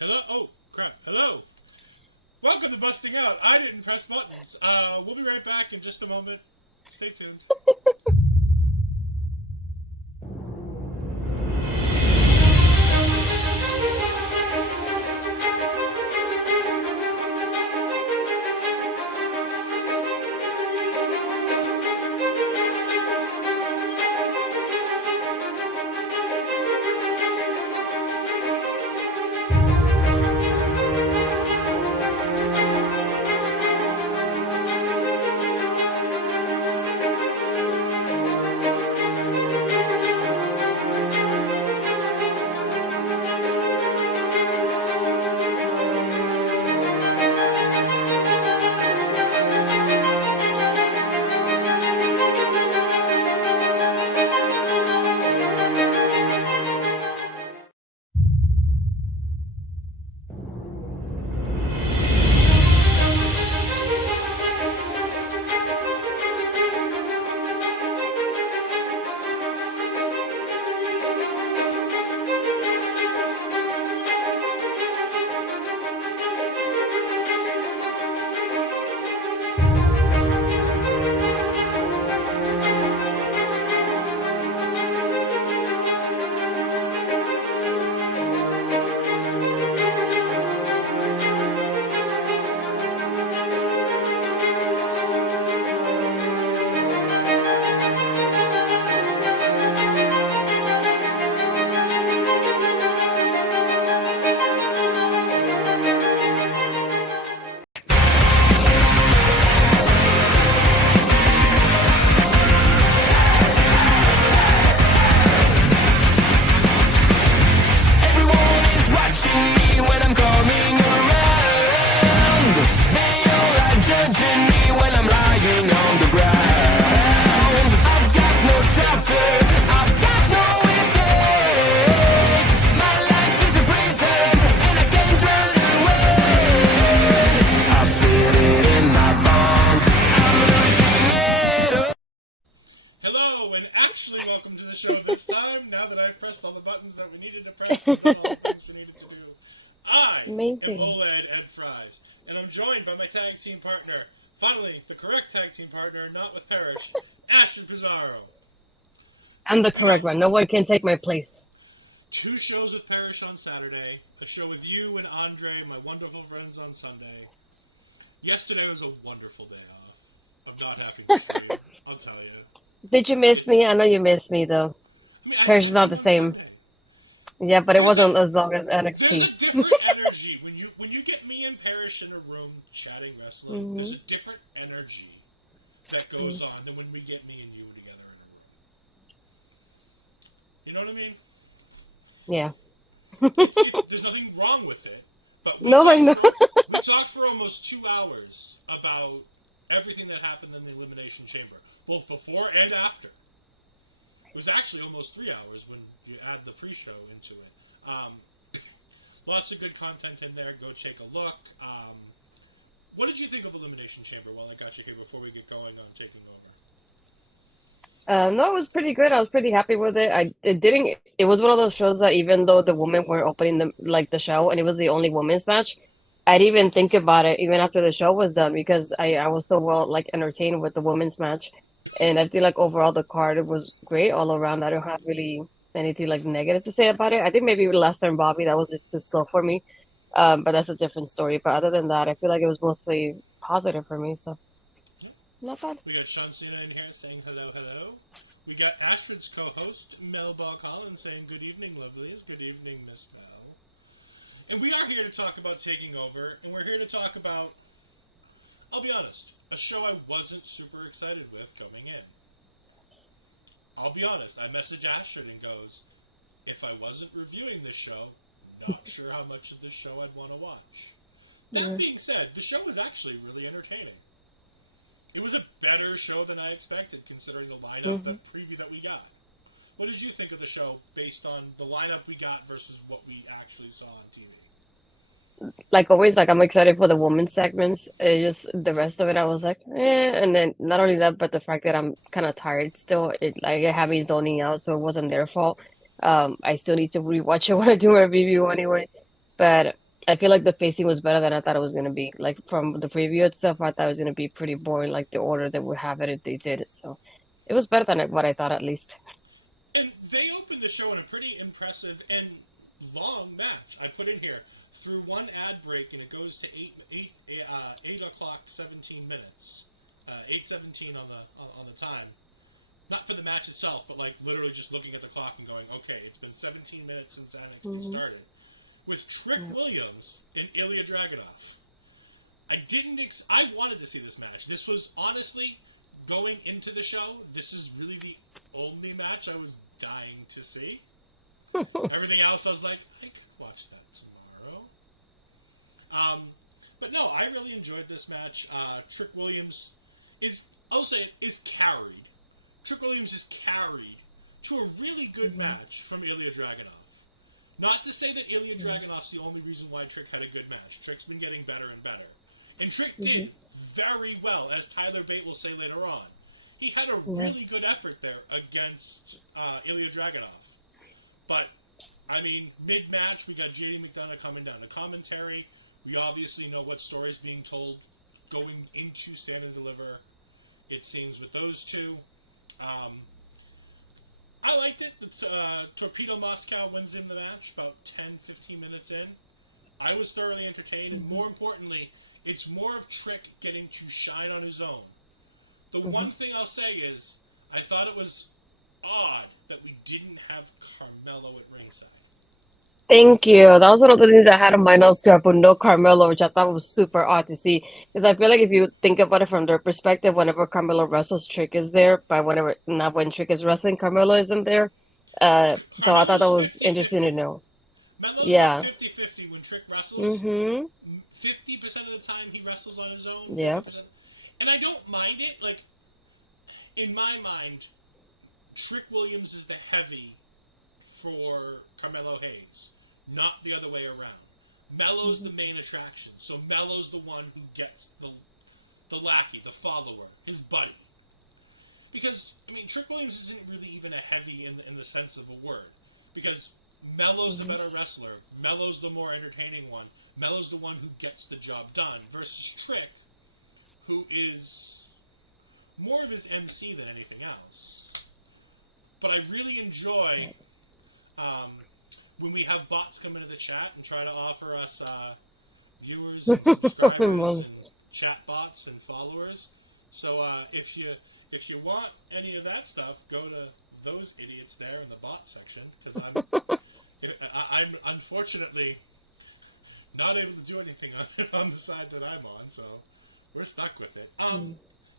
Hello? Oh, crap. Hello. Welcome to Busting Out. I didn't press buttons. We'll be right back in just a moment. Stay tuned. Hello, and actually welcome to the show this time, now that I've pressed all the buttons that we needed to press and done all the things we needed to do. I am Amazing. OL'Ed Ed Fries, and I'm joined by my tag team partner, finally, the correct tag team partner, not with Parrish, Astrid Pizarro. I'm the correct one. No one can take my place. 2 shows with Parrish on Saturday, a show with you and Andre, my wonderful friends, on Sunday. Yesterday was a wonderful day off. I'm not happy to say it, I'll tell you. Did you miss me? I know you missed me though. I mean, I Parrish is missed not you the on same. Sunday. Yeah, but it There's wasn't a as long as there's NXT. a different energy when you get me and Parrish in a room chatting wrestling. There's Hmm. a different energy that goes on than when we get me and you together in a room. You know what I mean? Yeah. There's nothing wrong with it, but No, I know. we talked for almost 2 hours about everything that happened in the Elimination Chamber, both before and after. It was actually almost 3 hours when you add the pre-show into it. Lots of good content in there. Go take a look. What did you think of Elimination Chamber while I got you here before we get going on taking over? No, it was pretty good. I was pretty happy with it. It didn't. It was one of those shows that even though the women were opening the show and it was the only women's match, I didn't even think about it even after the show was done because I was so well entertained with the women's match, and I feel like overall the card was great all around. I don't have really anything negative to say about it. I think maybe Lester and Bobby that was just too slow for me, but that's a different story. But other than that, I feel like it was mostly positive for me. So Yeah. not bad. We got Sean Cena in here saying hello, hello. We got Astrid's co-host, Mel Ball Collins, saying good evening, lovelies. Good evening, Miss Mel. And we are here to talk about taking over, and we're here to talk about, I'll be honest, a show I wasn't super excited with coming in. I'll be honest, I message Astrid and goes, if I wasn't reviewing this show, not sure how much of this show I'd want to watch. That Yeah. being said, the show was actually really entertaining. It was a better show than I expected, considering the lineup, the Hmm. preview that we got. What did you think of the show based on the lineup we got versus what we actually saw on TV? Like always, I'm excited for the women's segments. It just the rest of it, I was like, eh. And then not only that, but the fact that I'm kind of tired still. I have me zoning out, so it wasn't their fault. I still need to rewatch it when I do my review anyway. But I feel like the pacing was better than I thought it was gonna be. Like from the preview itself, I thought it was gonna be pretty boring, like the order that we have it, they did it. So it was better than what I thought, at least. And they opened the show in a pretty impressive and long match. I put in here through one ad break, and it goes to 8 o'clock 17 minutes, 8:17 on the time. Not for the match itself, but like literally just looking at the clock and going, okay, it's been 17 minutes since NXT Hmm. started. With Trick Yeah. Williams and Ilya Dragunov. I wanted to see this match. This was honestly going into the show. This is really the only match I was dying to see. Everything else, I was like, I could watch that tomorrow. But no, I really enjoyed this match. Trick Williams I'll say it, is carried. Trick Williams is carried to a really good match from Ilya Dragunov. Not to say that Ilya Dragunov's the only reason why Trick had a good match. Trick's been getting better and better. And Trick did very well, as Tyler Bate will say later on. He had a really good effort there against Ilya Dragunov. But, I mean, mid-match, we got JD McDonough coming down to commentary. We obviously know what story's being told going into Stand and Deliver, it seems, with those two. I liked it. Torpedo Moscow wins in the match about 10, 15 minutes in. I was thoroughly entertained, and more importantly, it's more of Trick getting to shine on his own. The one thing I'll say is, I thought it was odd that we didn't have Carmelo at ringside. Thank you. That was one of the things I had in my notes too. I put no Carmelo, which I thought was super odd to see. Because I feel like if you think about it from their perspective, whenever Carmelo wrestles, Trick is there. But whenever not when Trick is wrestling, Carmelo isn't there. So I thought that Carmelo's was interesting to 50-50. know. Melo's like Yeah. 50-50 when Trick wrestles. Mm-hmm. 50% of the time he wrestles on his own, Yeah. 50%. And I don't mind it. Like, in my mind, Trick Williams is the heavy for Carmelo Hayes, not the other way around. Melo's the main attraction, so Melo's the one who gets the lackey, the follower, his buddy. Because, I mean, Trick Williams isn't really even a heavy in the sense of a word. Because Melo's the better wrestler. Melo's the more entertaining one. Melo's the one who gets the job done. Versus Trick, who is more of his MC than anything else. But I really enjoy when we have bots come into the chat and try to offer us viewers and subscribers Well, and chat bots and followers. So if you want any of that stuff, go to those idiots there in the bot section, because I'm unfortunately not able to do anything on the side that I'm on, so we're stuck with it.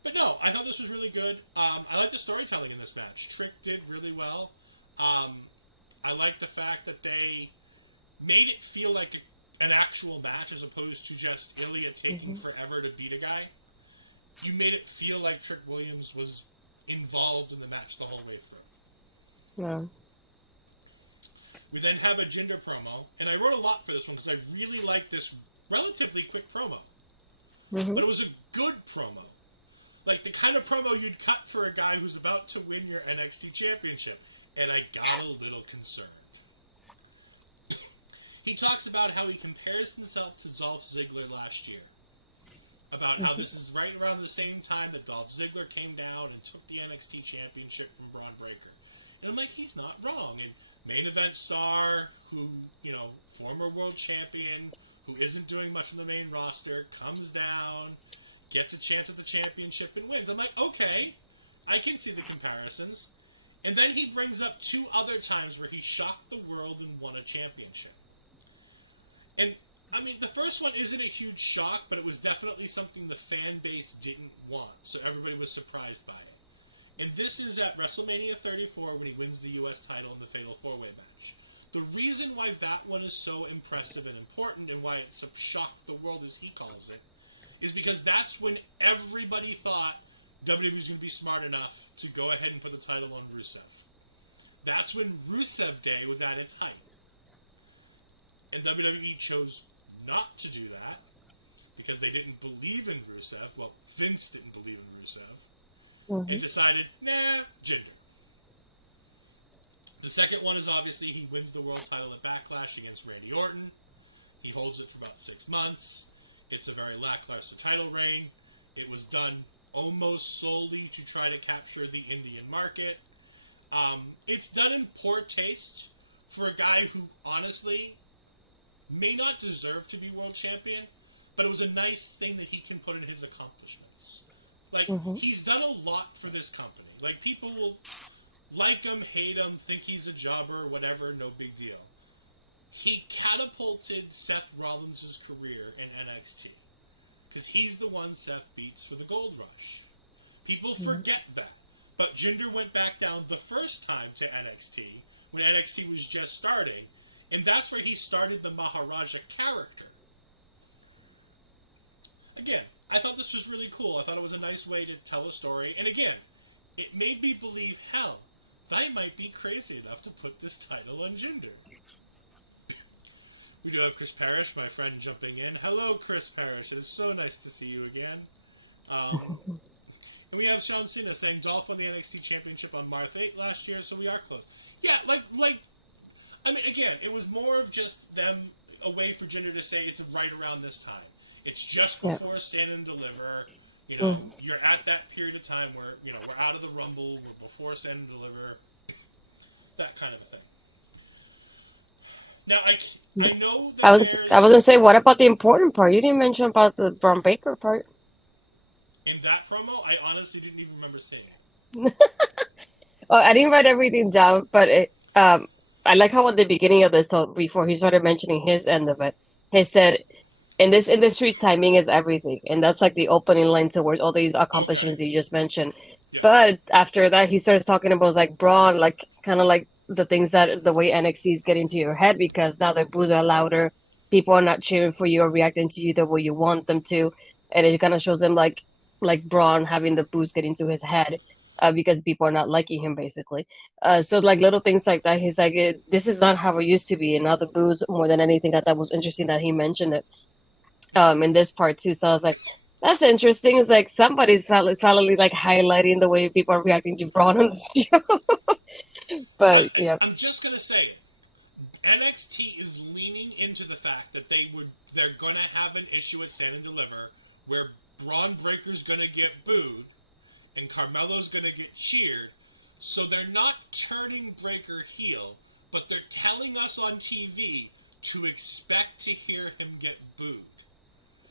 But no, I thought this was really good. I like the storytelling in this match. Trick did really well. I like the fact that they made it feel like an actual match as opposed to just Ilya taking forever to beat a guy. You made it feel like Trick Williams was involved in the match the whole way through. yeah. We then have a Jinder promo, and I wrote a lot for this one because I really liked this relatively quick promo. But it was a good promo. Like the kind of promo you'd cut for a guy who's about to win your NXT championship. And I got a little concerned. He talks about how he compares himself to Dolph Ziggler last year. About how this is right around the same time that Dolph Ziggler came down and took the NXT championship from Bron Breakker. And I'm like, he's not wrong. And main event star, who, former world champion, who isn't doing much in the main roster, comes down, gets a chance at the championship and wins. I'm like, okay, I can see the comparisons. And then he brings up two other times where he shocked the world and won a championship. And, I mean, the first one isn't a huge shock, but it was definitely something the fan base didn't want, so everybody was surprised by it. And this is at WrestleMania 34 when he wins the U.S. title in the Fatal 4-Way match. The reason why that one is so impressive and important and why it shocked the world, as he calls it, is because that's when everybody thought WWE was going to be smart enough to go ahead and put the title on Rusev. That's when Rusev Day was at its height. And WWE chose not to do that because they didn't believe in Rusev. Well, Vince didn't believe in Rusev. And decided, nah, Jinder. The second one is obviously he wins the world title at Backlash against Randy Orton. He holds it for about 6 months. It's a very lackluster title reign. It was done almost solely to try to capture the Indian market. It's done in poor taste for a guy who, honestly, may not deserve to be world champion, but it was a nice thing that he can put in his accomplishments. Like, he's done a lot for this company. Like, people will like him, hate him, think he's a jobber, whatever, no big deal. He catapulted Seth Rollins' career in NXT. Because he's the one Seth beats for the Gold Rush. People forget that. But Jinder went back down the first time to NXT, when NXT was just starting, and that's where he started the Maharaja character. Again, I thought this was really cool. I thought it was a nice way to tell a story. And again, it made me believe, hell, I might be crazy enough to put this title on Jinder. We do have Chris Parrish, my friend, jumping in. Hello, Chris Parrish. It is so nice to see you again. And we have John Cena saying Dolph won the NXT Championship on March 8th last year, so we are close. Yeah, I mean, again, it was more of just them, a way for Jinder to say it's right around this time. It's just before Stand and Deliver. You know, you're at that period of time where, you know, we're out of the Rumble, we're before Stand and Deliver, that kind of a thing. Now, I know that I was gonna say, what about the important part? You didn't mention about the Bron Breakker part. In that promo, I honestly didn't even remember seeing it. Well, I didn't write everything down, but I like how at the beginning of this, so before he started mentioning his end of it, he said, "In this industry, timing is everything," and that's like the opening line towards all these accomplishments you just mentioned. Yeah. But after that, he starts talking about like Braun, like kind of like the things that the way NXT is getting to your head because now the boos are louder, people are not cheering for you or reacting to you the way you want them to, and it kind of shows him like Braun having the boos get into his head. Because people are not liking him, basically. So, like, little things like that. He's like, this is not how it used to be. And now the boos, more than anything, I thought was interesting that he mentioned it in this part, too. So I was like, that's interesting. It's like somebody's probably like highlighting the way people are reacting to Braun on the show. But, yeah. I'm just going to say it. NXT is leaning into the fact that they're going to have an issue at Stand and Deliver where Braun Breaker's going to get booed and Carmelo's going to get cheered, so they're not turning Breakker heel, but they're telling us on TV to expect to hear him get booed.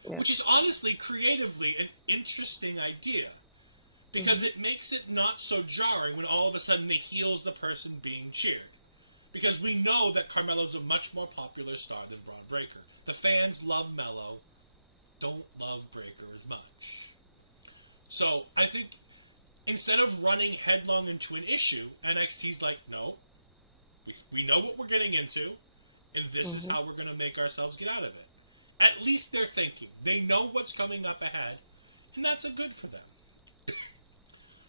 Yeah. Which is honestly, creatively, an interesting idea. Because it makes it not so jarring when all of a sudden the heel's the person being cheered. Because we know that Carmelo's a much more popular star than Bron Breakker. The fans love Melo, don't love Breakker as much. So, I think instead of running headlong into an issue, NXT's like, no, we know what we're getting into, and this is how we're going to make ourselves get out of it. At least they're thinking. They know what's coming up ahead, and that's a good for them.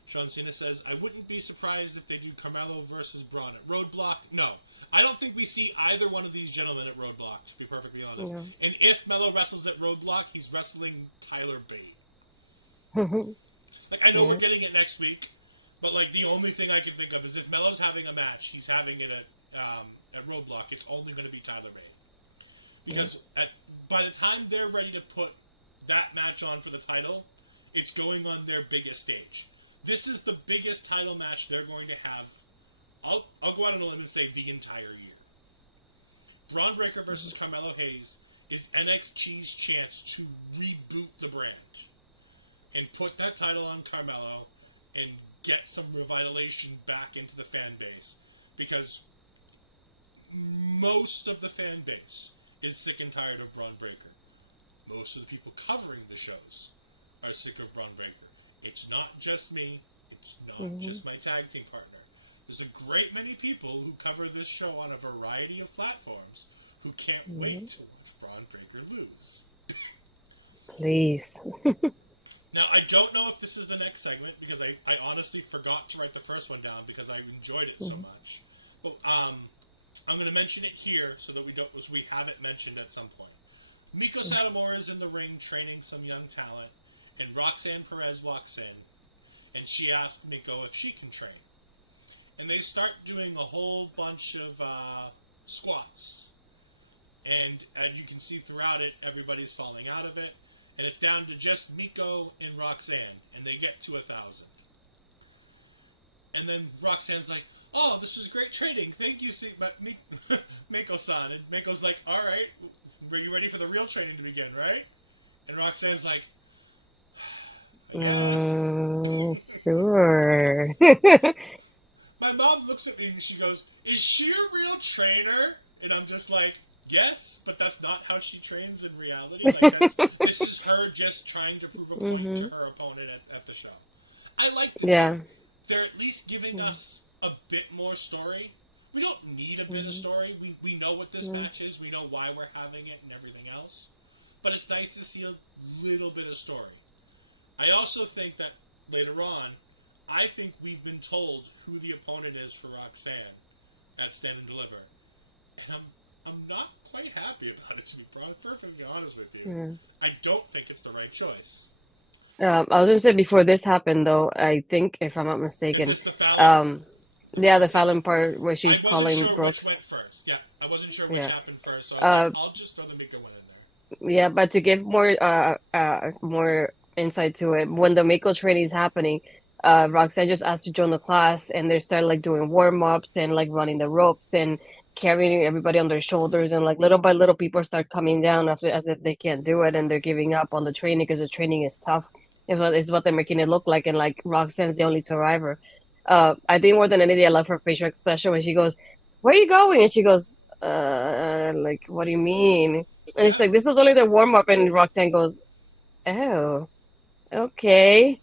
Sean Cena says, I wouldn't be surprised if they do Carmelo versus Braun at Roadblock. No. I don't think we see either one of these gentlemen at Roadblock, to be perfectly honest. No. And if Melo wrestles at Roadblock, he's wrestling Tyler Bate. Like, I know we're getting it next week, but, like, the only thing I can think of is if Melo's having a match, he's having it at Roadblock, it's only going to be Tyler Bate. Because by the time they're ready to put that match on for the title, it's going on their biggest stage. This is the biggest title match they're going to have, I'll go out on a limb and say, the entire year. Bron Breakker versus Carmelo Hayes is NXT's chance to reboot the brand and put that title on Carmelo and get some revitalization back into the fan base. Because most of the fan base is sick and tired of Bron Breakker. Most of the people covering the shows are sick of Bron Breakker. It's not just me. It's not just my tag team partner. There's a great many people who cover this show on a variety of platforms who can't wait to watch Bron Breakker lose. Please. Now, I don't know if this is the next segment because I honestly forgot to write the first one down because I enjoyed it so much. But I'm going to mention it here so that we have it mentioned at some point. Miko Satomura is in the ring training some young talent. And Roxanne Perez walks in, and she asks Miko if she can train. And they start doing a whole bunch of squats. And you can see throughout it, everybody's falling out of it, and it's down to just Miko and Roxanne, and they get to 1,000. And then Roxanne's like, "Oh, this was great training. Thank you, Mako-san." And Mako's like, "All right, were you ready for the real training to begin, right?" And Roxanne's like, "Yes." Sure. My mom looks at me and she goes, "Is she a real trainer?" And I'm just like, "Yes, but that's not how she trains in reality. Like this is her just trying to prove a point to her opponent at the show." I liked it. Yeah. They're at least giving us a bit more story. We don't need a bit of story. We know what this match is. We know why we're having it and everything else. But it's nice to see a little bit of story. I also think that later on, I think we've been told who the opponent is for Roxanne at Stand and Deliver. And I'm not quite happy about it, to be perfectly honest with you. I don't think it's the right choice. I was gonna say before this happened, though, I think if I'm not mistaken, Is this the Fallon? yeah, the Fallon part where she's I wasn't calling sure Brooks. which went first. Yeah, I wasn't sure which happened first, so I was like, I'll just throw the Miko one in there. Yeah, but to give more insight to it, when the Mako training is happening, Roxanne just asked to join the class, and they start like doing warm-ups and like running the ropes and carrying everybody on their shoulders, and like little by little, people start coming down as if they can't do it, and they're giving up on the training because the training is tough. Is what they're making it look like, and like Roxanne's the only survivor. I think more than anything, I love her facial expression when she goes, "Where are you going?" And she goes, like, what do you mean?" And it's like, this was only the warm up, and Roxanne goes, "Oh, okay,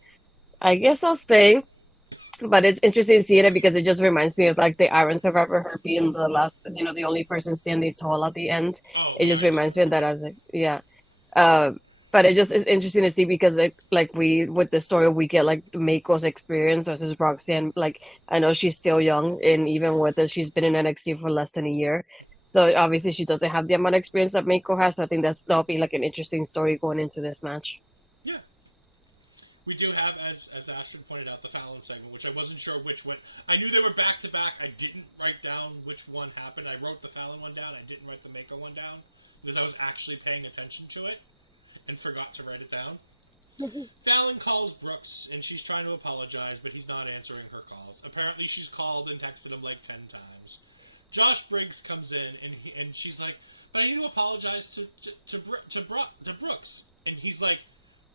I guess I'll stay." But it's interesting seeing it because it just reminds me of like the Iron Survivor, her being the last, the only person standing tall at the end. It just reminds me of that. I was like, yeah. Uh, but it just is interesting to see because like we with the story we get like Mako's experience versus Roxanne. Like I know she's still young, and even with it, she's been in NXT for less than a year. So obviously she doesn't have the amount of experience that Mako has. So I think that'll be like an interesting story going into this match. Yeah. We do have, as Astrid pointed out, the Fallon segment, which I wasn't sure which one. I knew they were back to back. I didn't write down which one happened. I wrote the Fallon one down. I didn't write the Mako one down because I was actually paying attention to it and forgot to write it down. Fallon calls Brooks, and she's trying to apologize, but he's not answering her calls. Apparently, she's called and texted him like 10 times. Josh Briggs comes in, and she's like, "But I need to apologize to Brooks." And he's like,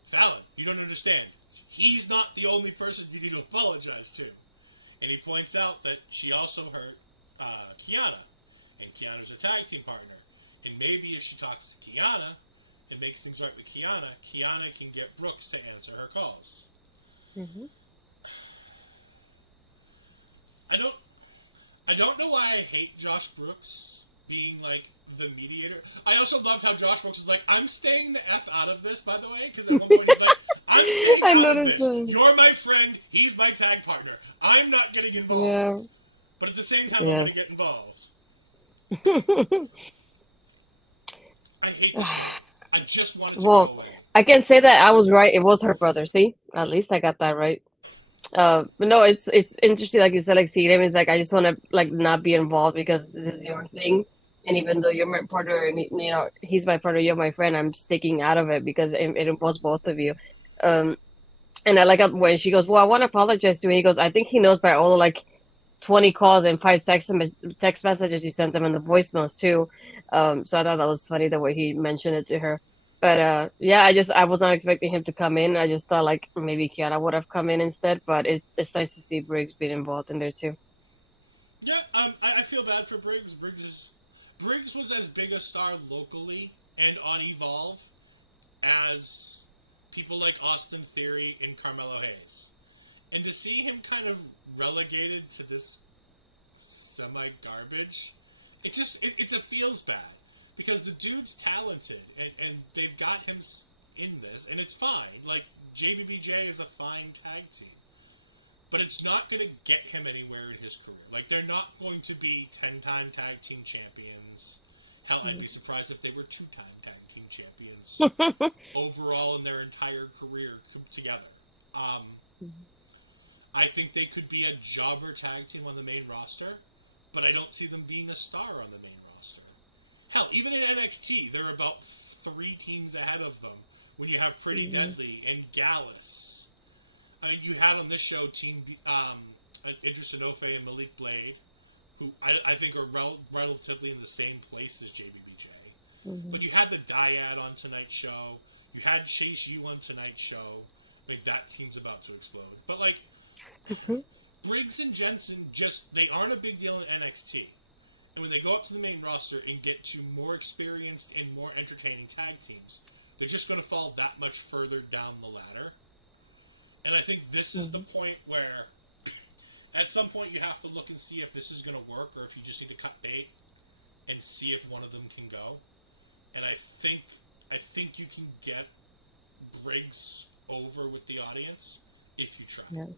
"Fallon, you don't understand. He's not the only person you need to apologize to." And he points out that she also hurt Kiana, and Kiana's a tag team partner. And maybe if she talks to Kiana and makes things right with Kiana, Kiana can get Brooks to answer her calls. Mm-hmm. I don't know why I hate Josh Brooks being like the mediator. I also loved how Josh Brooks is like, "I'm staying the F out of this," by the way, because at one point he's like, "I'm staying out of this. You're my friend. He's my tag partner. I'm not getting involved." Yeah. But at the same time, I'm going to get involved. I hate this. I just wanted to go away. I can say that I was right. It was her brother. See, at least I got that right. But no, it's interesting, like you said, like seeing him is like I just want to like not be involved because this is your thing, and even though you're my partner, and he's my partner, you're my friend, I'm sticking out of it because it was both of you. And I like when she goes, "Well, I want to apologize to him." He goes, "I think he knows by all like 20 calls and 5 text messages you sent them and the voicemails too." So I thought that was funny the way he mentioned it to her. But yeah, I was not expecting him to come in. I just thought like maybe Kiana would have come in instead. But it's nice to see Briggs being involved in there too. Yeah, I feel bad for Briggs. Briggs was as big a star locally and on Evolve as people like Austin Theory and Carmelo Hayes. And to see him kind of relegated to this semi-garbage, it feels bad. Because the dude's talented, and they've got him in this, and it's fine. Like, JBBJ is a fine tag team. But it's not going to get him anywhere in his career. Like, they're not going to be 10-time tag team champions. Hell, I'd be surprised if they were 2-time tag team champions overall in their entire career together. I think they could be a jobber tag team on the main roster, but I don't see them being a star on the main roster. hell, even in NXT, they're about 3 teams ahead of them. When you have Pretty Deadly and Gallus, you had on this show Team Idris Enofe and Malik Blade, who I think are relatively in the same place as JBBJ. But you had the Dyad on tonight's show. You had Chase U on tonight's show. Like, that team's about to explode. But, like, Briggs and Jensen they aren't a big deal in NXT. And when they go up to the main roster and get to more experienced and more entertaining tag teams, they're just going to fall that much further down the ladder. And I think this is the point where, at some point, you have to look and see if this is going to work or if you just need to cut bait and see if one of them can go. And I think you can get Briggs over with the audience if you try. Yeah.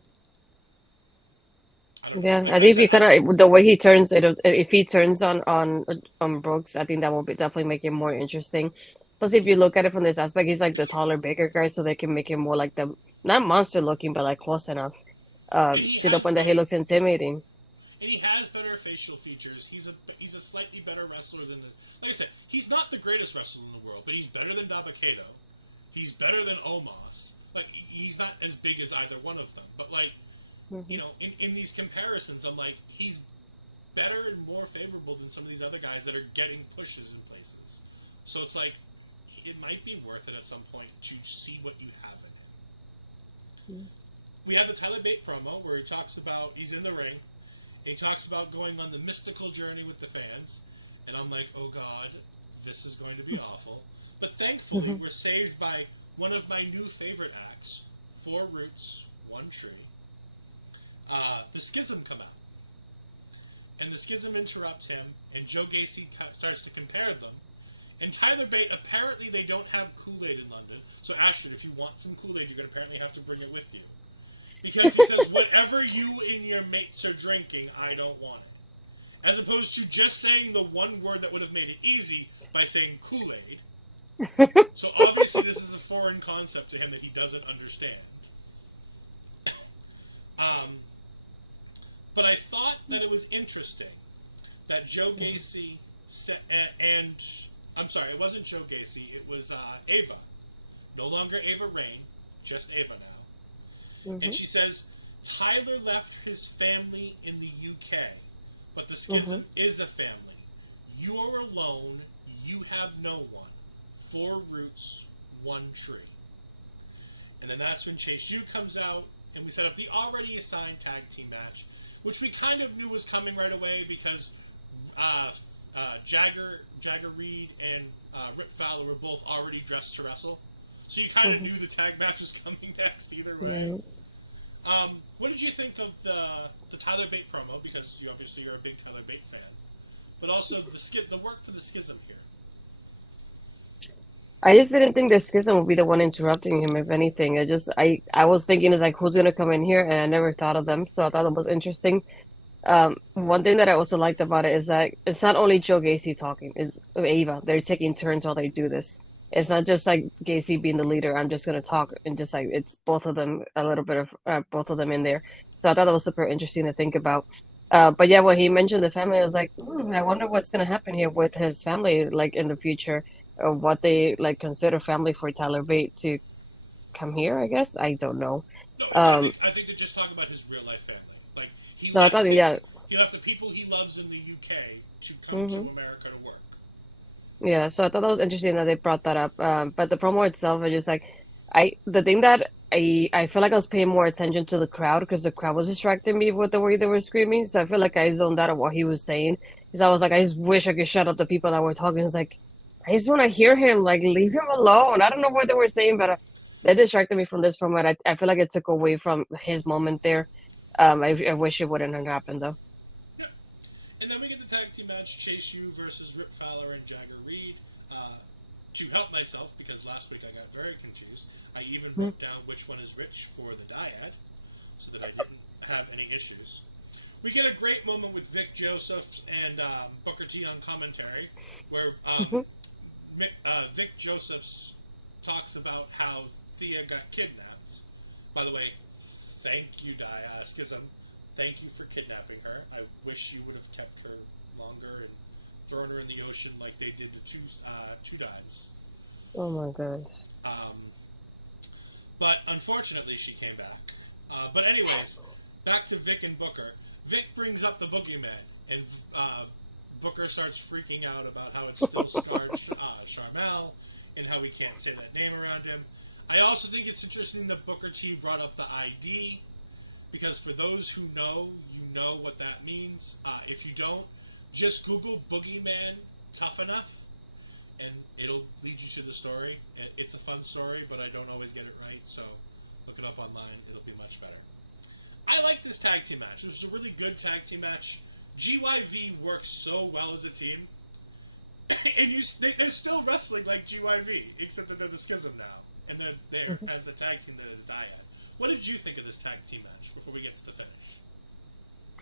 I I think if you kind of the way he turns it, if he turns on Brooks, I think that will definitely make it more interesting. Plus, if you look at it from this aspect, he's like the taller, bigger guy, so they can make him more like the not monster looking, but like close enough to the point that he looks intimidating. And he has better facial features. He's a slightly better wrestler than like I said. He's not the greatest wrestler in the world, but he's better than Dabba-Kato. He's better than Omos. Like, he's not as big as either one of them, but like. You know, in these comparisons, I'm like, he's better and more favorable than some of these other guys that are getting pushes in places. So it's like, it might be worth it at some point to see what you have in him. We have the Tyler Bate promo where he talks about, he's in the ring, and he talks about going on the mystical journey with the fans, and I'm like, oh God, this is going to be awful. But thankfully, we're saved by one of my new favorite acts, 4 Roots, 1 Tree. The Schism come out. And the Schism interrupts him, and Joe Gacy starts to compare them. And Tyler Bate, apparently they don't have Kool-Aid in London, so Ashton, if you want some Kool-Aid, you're going to apparently have to bring it with you. Because he says, whatever you and your mates are drinking, I don't want it. As opposed to just saying the one word that would have made it easy by saying Kool-Aid. So obviously this is a foreign concept to him that he doesn't understand. But I thought that it was interesting that Joe Gacy said, and I'm sorry, it wasn't Joe Gacy, it was Ava. No longer Ava Rain, just Ava now. And she says, Tyler left his family in the UK, but the Schism is a family. You are alone, you have no one. 4 Roots, 1 Tree. And then that's when Chase U comes out, and we set up the already assigned tag team match, which we kind of knew was coming right away because Jagger Reed and Rip Fowler were both already dressed to wrestle. So you kind of knew the tag match was coming next either way. Yeah. What did you think of the Tyler Bate promo? Because obviously you're a big Tyler Bate fan. But also the work for the Schism here. I just didn't think the Schism would be the one interrupting him, if anything. I was thinking, it's like, who's going to come in here? And I never thought of them, so I thought it was interesting. One thing that I also liked about it is that it's not only Joe Gacy talking, it's Ava. They're taking turns while they do this. It's not just like Gacy being the leader, I'm just going to talk, and just like, it's both of them, a little bit of both of them in there. So I thought that was super interesting to think about. But yeah, when he mentioned the family, I was like, I wonder what's going to happen here with his family, like in the future, or what they like consider family for Tyler Bate to come here. I guess I don't know. No, I think they're just talking about his real life family. Like he left the people he loves in the UK to come to America to work. Yeah, so I thought that was interesting that they brought that up. But the promo itself, I just like, the thing that I feel like I was paying more attention to the crowd because the crowd was distracting me with the way they were screaming. So I feel like I zoned out of what he was saying because I was like, I just wish I could shut up the people that were talking. It's like, I just want to hear him. Like, leave him alone. I don't know what they were saying, but they distracted me from this promo. And I feel like it took away from his moment there. I wish it wouldn't have happened though. Yeah. And then we get the tag team match: Chase U versus Rip Fowler and Jagger Reed. To help myself, because last week I got very confused, I even wrote down which one is which for the dyad, so that I didn't have any issues. We get a great moment with Vic Joseph and Booker T on commentary, where Vic Josephs talks about how Thea got kidnapped. By the way, thank you, Schism. Thank you for kidnapping her. I wish you would have kept her longer and throwing her in the ocean like they did to two dimes. Oh my gosh. Um, but unfortunately, she came back. But anyways, back to Vic and Booker. Vic brings up the boogeyman, and Booker starts freaking out about how it's still scarred Charmel, and how we can't say that name around him. I also think it's interesting that Booker T brought up the ID, because for those who know, you know what that means. If you don't, just Google boogeyman tough enough, and it'll lead you to the story. It's a fun story, but I don't always get it right, so look it up online. It'll be much better. I like this tag team match. It was a really good tag team match. GYV works so well as a team, and they're still wrestling like GYV, except that they're the Schism now, and they're there as a tag team that is Dyad. What did you think of this tag team match before we get to the finish?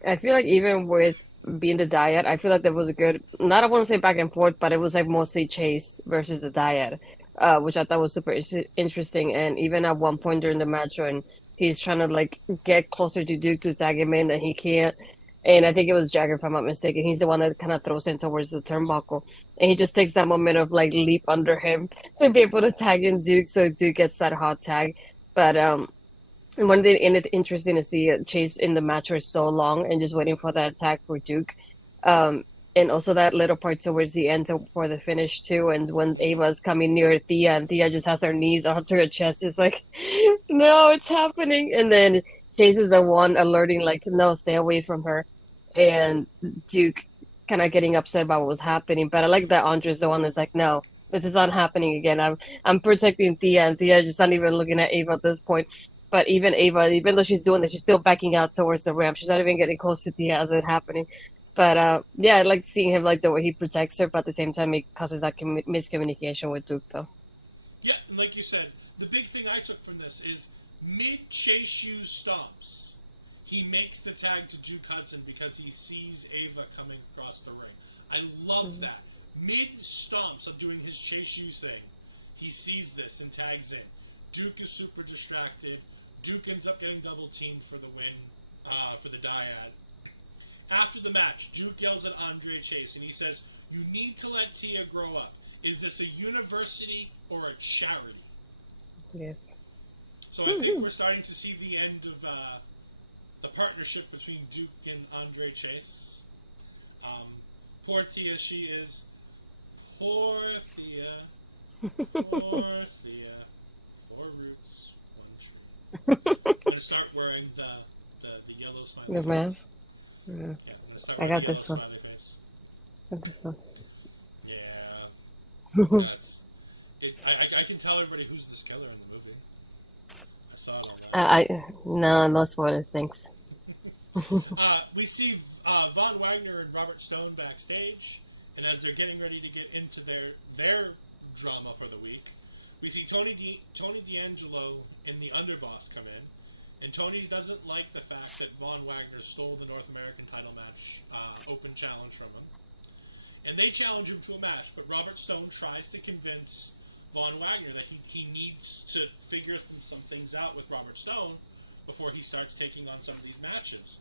I feel like even with being the Dyad, I feel like there was a good, not I want to say back and forth, but it was like mostly Chase versus the Dyad, which I thought was super interesting. And even at one point during the match when he's trying to like get closer to Duke to tag him in and he can't. And I think it was Jagger, if I'm not mistaken. He's the one that kind of throws him towards the turnbuckle. And he just takes that moment of like leap under him to be able to tag in Duke so Duke gets that hot tag. But and one thing in it interesting to see Chase in the match for so long and just waiting for that attack for Duke. And also that little part towards the end for the finish too. And when Ava's coming near Thea and Thea just has her knees onto her chest, just like, no, it's happening. And then Chase is the one alerting, like, no, stay away from her. And Duke kind of getting upset about what was happening. But I like that Andre's the one that's like, no, this is not happening again. I'm protecting Thea, and Thea just not even looking at Ava at this point. But even Ava, even though she's doing this, she's still backing out towards the ramp. She's not even getting close to Thea as it's happening. But yeah, I like seeing him like the way he protects her, but at the same time, it causes that miscommunication with Duke, though. Yeah, and like you said, the big thing I took from this is mid-chase you stomps. He makes the tag to Duke Hudson because he sees Ava coming across the ring. I love that. Mid-stomps of doing his chase you thing. He sees this and tags in. Duke is super distracted. Duke ends up getting double teamed for the win, for the Dyad. After the match, Duke yells at Andre Chase and he says, "You need to let Tia grow up. Is this a university or a charity?" Yes. So I think we're starting to see the end of the partnership between Duke and Andre Chase. Poor Tia, she is. Poor Thea. Poor Thea. 4 roots, 1 tree. I'm going to start wearing the yellow smiley Good face. man. Yeah. Yeah, I got this one. I got this one. Yeah. I can tell everybody who's this killer in the movie. I saw it online. No, no spoilers, thanks. We see Von Wagner and Robert Stone backstage, and as they're getting ready to get into their drama for the week, we see Tony D'Angelo and the Underboss come in, and Tony doesn't like the fact that Von Wagner stole the North American title match open challenge from him, and they challenge him to a match, but Robert Stone tries to convince Von Wagner that he needs to figure some things out with Robert Stone before he starts taking on some of these matches.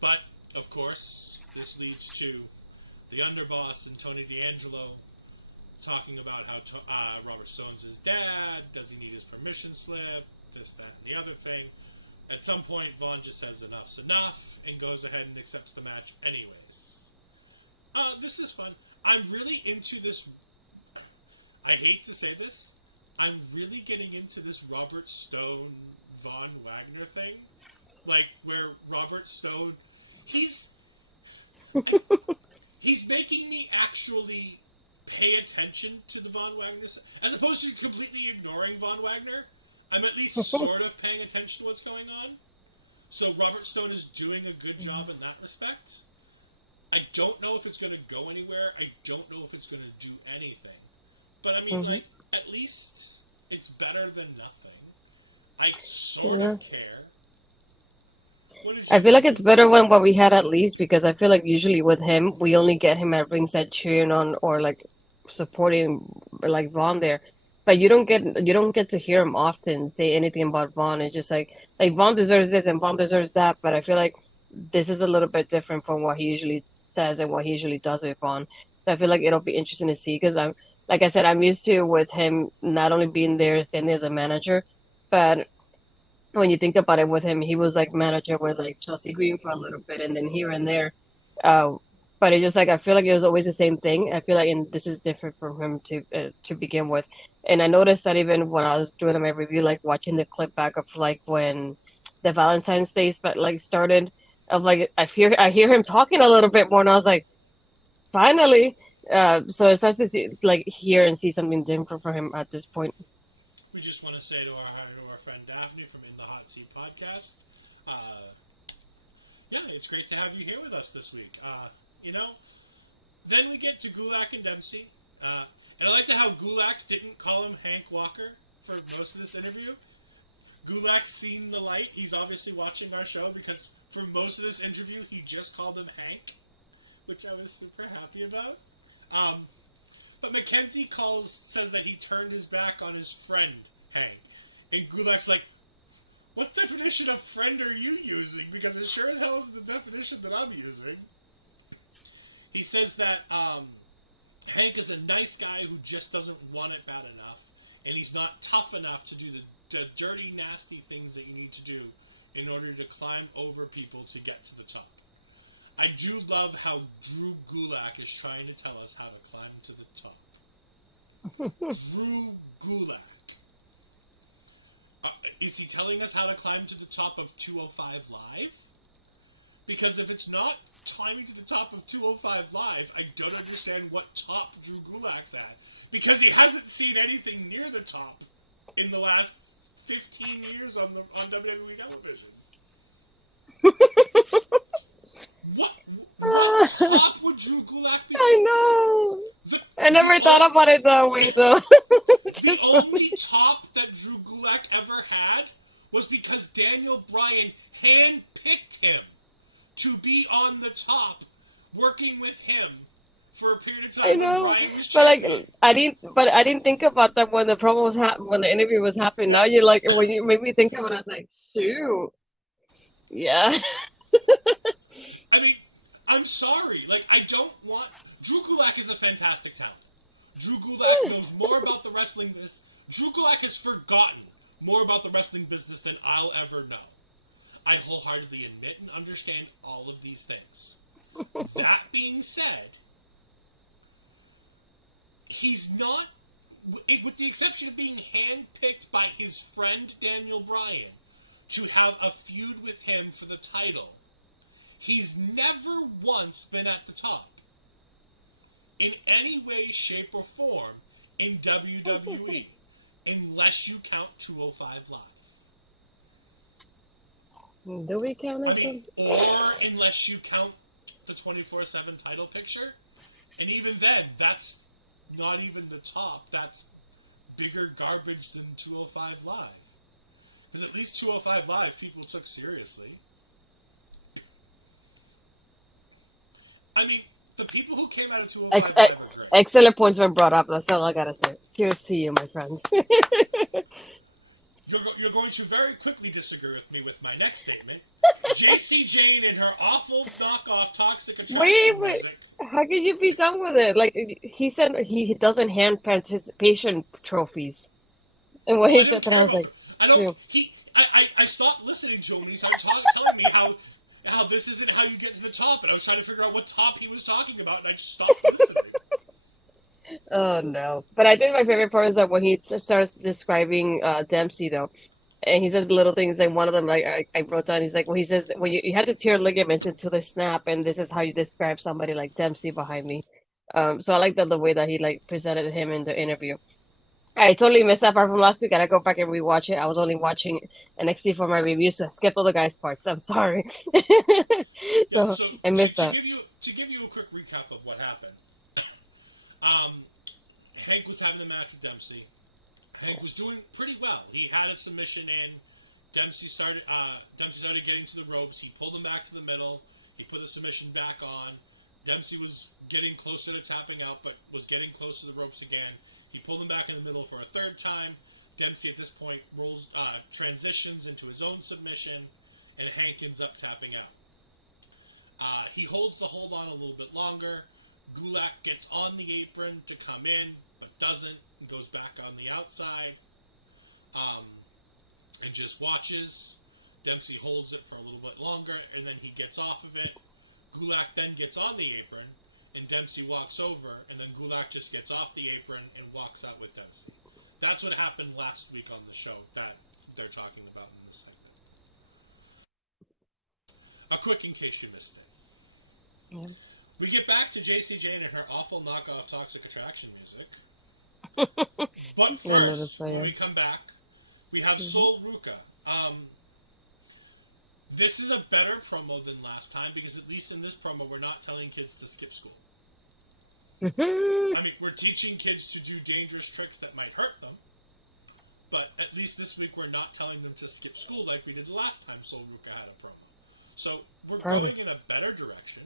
But, of course, this leads to the Underboss and Tony D'Angelo talking about how Robert Stone's his dad, does he need his permission slip, this, that, and the other thing. At some point, Vaughn just says enough's enough and goes ahead and accepts the match anyways. This is fun. I'm really into this. I hate to say this. I'm really getting into this Robert Stone, Von Wagner thing. Like, where Robert Stone, he's making me actually pay attention to the Von Wagner stuff. As opposed to completely ignoring Von Wagner, I'm at least sort of paying attention to what's going on. So Robert Stone is doing a good job in that respect. I don't know if it's going to go anywhere. I don't know if it's going to do anything. But I mean, like, at least it's better than nothing. I sort of care. I feel like it's better when what we had at least, because I feel like usually with him, we only get him at ringside cheering on or like supporting like Vaughn there. But you don't get to hear him often say anything about Vaughn. It's just like Vaughn deserves this and Vaughn deserves that. But I feel like this is a little bit different from what he usually says and what he usually does with Vaughn. So So I feel like it'll be interesting to see because I'm, like I said, I'm used to with him not only being there standing as a manager, but when you think about it with him, he was like manager with like Chelsea Green for a little bit and then here and there. Uh, but it just like I feel like it was always the same thing. I feel like and this is different from him to begin with. And I noticed that even when I was doing my review, like watching the clip back of like when the Valentine's Day but like started of like I hear him talking a little bit more and I was like, finally. So it's nice to see like hear and see something different from him at this point. We just want to say to our friend Daphne from In the Hot Seat podcast, uh, yeah, it's great to have you here with us this week. You know, then we get to Gulak and Dempsey. And I liked how Gulak didn't call him Hank Walker for most of this interview. Gulak's seen the light. He's obviously watching our show because for most of this interview, he just called him Hank, which I was super happy about. But Mackenzie says that he turned his back on his friend, Hank. And Gulak's like, what definition of friend are you using? Because it sure as hell isn't the definition that I'm using. He says that Hank is a nice guy who just doesn't want it bad enough, and he's not tough enough to do the dirty, nasty things that you need to do in order to climb over people to get to the top. I do love how Drew Gulak is trying to tell us how to climb to the top. Drew Gulak. Is he telling us how to climb to the top of 205 Live? Because if it's not climbing to the top of 205 Live, I don't understand what top Drew Gulak's at. Because he hasn't seen anything near the top in the last 15 years on WWE television. What top would Drew Gulak be? I know. I never thought about it that way, though. The only top that Drew Gulak ever had was because Daniel Bryan handpicked him to be on the top, working with him for a period of time. I know, but like I didn't think about that when the promo was when the interview was happening. Now you're like when you made me think of it, I was like, shoot, yeah. I mean, I'm sorry. Like, I don't want... Drew Gulak is a fantastic talent. Drew Gulak knows more about the wrestling business. Drew Gulak has forgotten more about the wrestling business than I'll ever know. I wholeheartedly admit and understand all of these things. That being said, he's not, with the exception of being handpicked by his friend Daniel Bryan to have a feud with him for the title, he's never once been at the top in any way, shape, or form in WWE, unless you count 205 Live. Do we count it? I mean, or unless you count the 24/7 title picture, and even then, that's not even the top. That's bigger garbage than 205 Live. Because at least 205 Live people took seriously. I mean, the people who came out of 205 Live are great. Excellent points were brought up. That's all I gotta say. Cheers to you, my friend. You're going to very quickly disagree with me with my next statement. JC Jane and her awful knockoff Toxic Attraction music. How can you be done with it? Like he said, he doesn't hand participation trophies, and when he said that, I was like, I stopped listening to him when he started telling me how this isn't how you get to the top, and I was trying to figure out what top he was talking about, and I just stopped listening. Oh no! But I think my favorite part is that when he starts describing Dempsey, though, and he says little things. Like one of them, like I wrote down. He's like, well, he says, well, you had to tear ligaments into the snap, and this is how you describe somebody like Dempsey behind me. So I like the way that he like presented him in the interview. I totally missed that part from last week. I gotta go back and rewatch it. I was only watching NXT for my review, so I skipped all the guys' parts. I'm sorry. so I missed that. To give you a quick recap of what happened, Hank was having a match with Dempsey. Hank was doing pretty well. He had a submission in. Dempsey started getting to the ropes. He pulled him back to the middle. He put the submission back on. Dempsey was getting closer to tapping out, but was getting close to the ropes again. He pulled him back in the middle for a third time. Dempsey at this point transitions into his own submission, and Hank ends up tapping out. He holds the hold on a little bit longer. Gulak gets on the apron to come in, but doesn't, and goes back on the outside, um, and just watches. Dempsey holds it for a little bit longer, and then he gets off of it. Gulak then gets on the apron, and Dempsey walks over, and then Gulak just gets off the apron and walks out with Dempsey. That's what happened last week on the show that they're talking about in this segment. A quick in case you missed it. Yeah. We get back to JC Jane and her awful knockoff Toxic Attraction music. But first, when we come back, we have Sol Ruka. This is a better promo than last time because at least in this promo, we're not telling kids to skip school. I mean, we're teaching kids to do dangerous tricks that might hurt them, but at least this week we're not telling them to skip school like we did the last time Sol Ruka had a promo. So we're going in a better direction.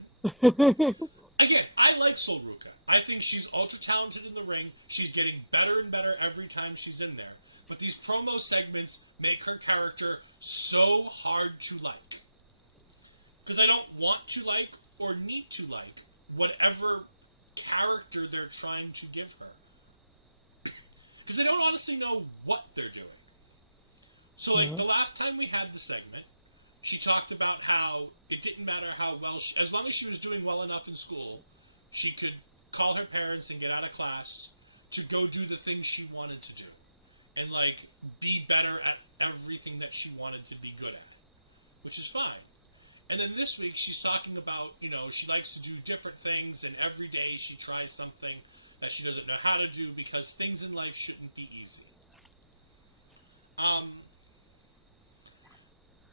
Again, I like Sol Ruka. I think she's ultra talented in the ring. She's getting better and better every time she's in there. But these promo segments make her character so hard to like. Because I don't want to like or need to like whatever character they're trying to give her. Because I don't honestly know what they're doing. So, like, the last time we had the segment, she talked about how it didn't matter how well as long as she was doing well enough in school, she could call her parents and get out of class to go do the things she wanted to do. And, like, be better at everything that she wanted to be good at. Which is fine. And then this week, she's talking about, you know, she likes to do different things, and every day she tries something that she doesn't know how to do because things in life shouldn't be easy.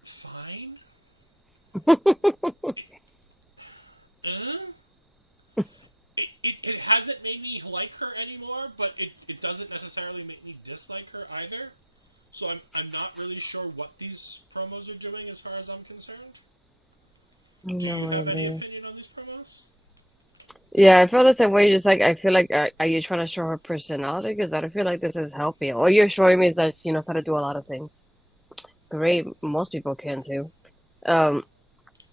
Fine. It hasn't made me like her anymore, but it doesn't necessarily make me dislike her either. So I'm not really sure what these promos are doing as far as I'm concerned. Do you have any opinion on these promos? Yeah, I feel the same way. Just like I feel like, are you trying to show her personality? Because I don't feel like this is helping. All you're showing me is that she knows how to do a lot of things. Great, most people can too. And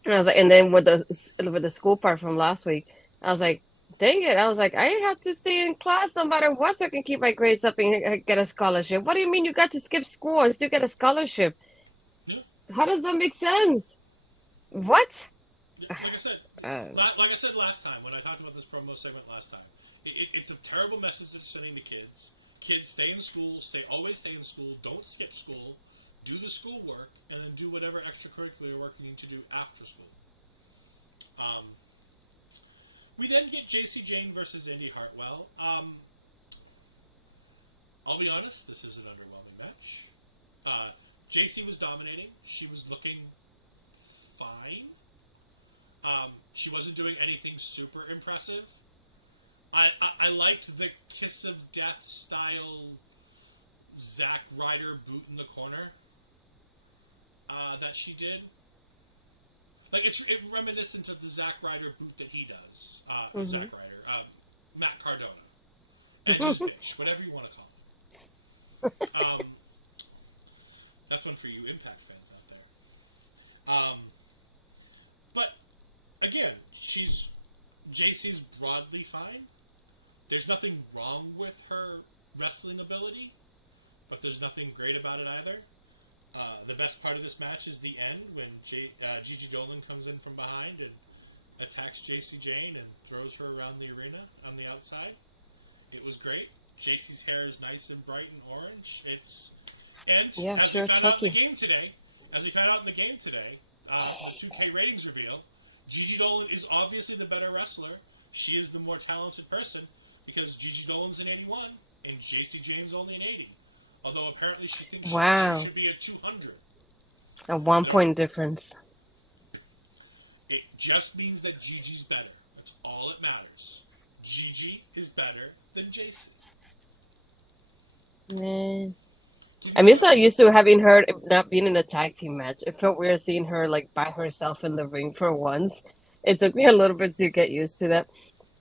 I was like, and then with the school part from last week, I was like, dang it! I was like, I have to stay in class no matter what, so I can keep my grades up and get a scholarship. What do you mean you got to skip school and still get a scholarship? Yeah. How does that make sense? What? Like I said last time when I talked about this promo segment last time, it's a terrible message it's sending to kids. Kids, stay in school. Always stay in school. Don't skip school. Do the school work, and then do whatever extracurricular work you need to do after school. We then get JC Jane versus Indy Hartwell. I'll be honest, this is an underwhelming match. JC was dominating. She was looking fine. She wasn't doing anything super impressive. I liked the Kiss of Death style Zack Ryder boot in the corner that she did. Like, it's reminiscent of the Zack Ryder boot that he does. Zack Ryder. Matt Cardona. Edge's bitch. Whatever you want to call it. That's one for you Impact fans out there. But, again, JC's broadly fine. There's nothing wrong with her wrestling ability, but there's nothing great about it either. The best part of this match is the end when Gigi Dolan comes in from behind and attacks JC Jane and throws her around the arena on the outside. It was great. JC's hair is nice and bright and orange. As we found out in the game today, the 2K ratings reveal, Gigi Dolan is obviously the better wrestler. She is the more talented person because Gigi Dolan's an 81 and JC Jane's only an 80. Although apparently she thinks she should be a 200. A 1 point difference. It just means that Gigi's better. That's all that matters. Gigi is better than JC. Man. I'm just not used to having her not being in a tag team match. It felt weird seeing her like by herself in the ring for once. It took me a little bit to get used to that.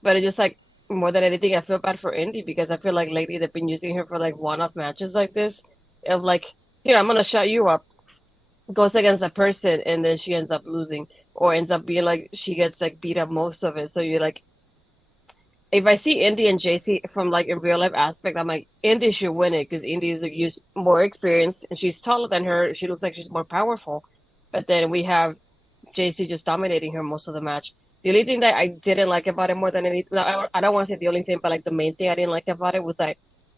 But it just like more than anything, I feel bad for Indy because I feel like lately they've been using her for like one-off matches like this. Of like, here, I'm gonna shut you up. Goes against a person and then she ends up losing. Or ends up being like she gets like beat up most of it. So you're like if I see Indy and JC from like a real life aspect, I'm like Indy should win it because Indy is used more experienced and she's taller than her. She looks like she's more powerful. But then we have JC just dominating her most of the match. The only thing that I didn't like about it more than anything, I don't want to say the only thing, but like the main thing I didn't like about it was that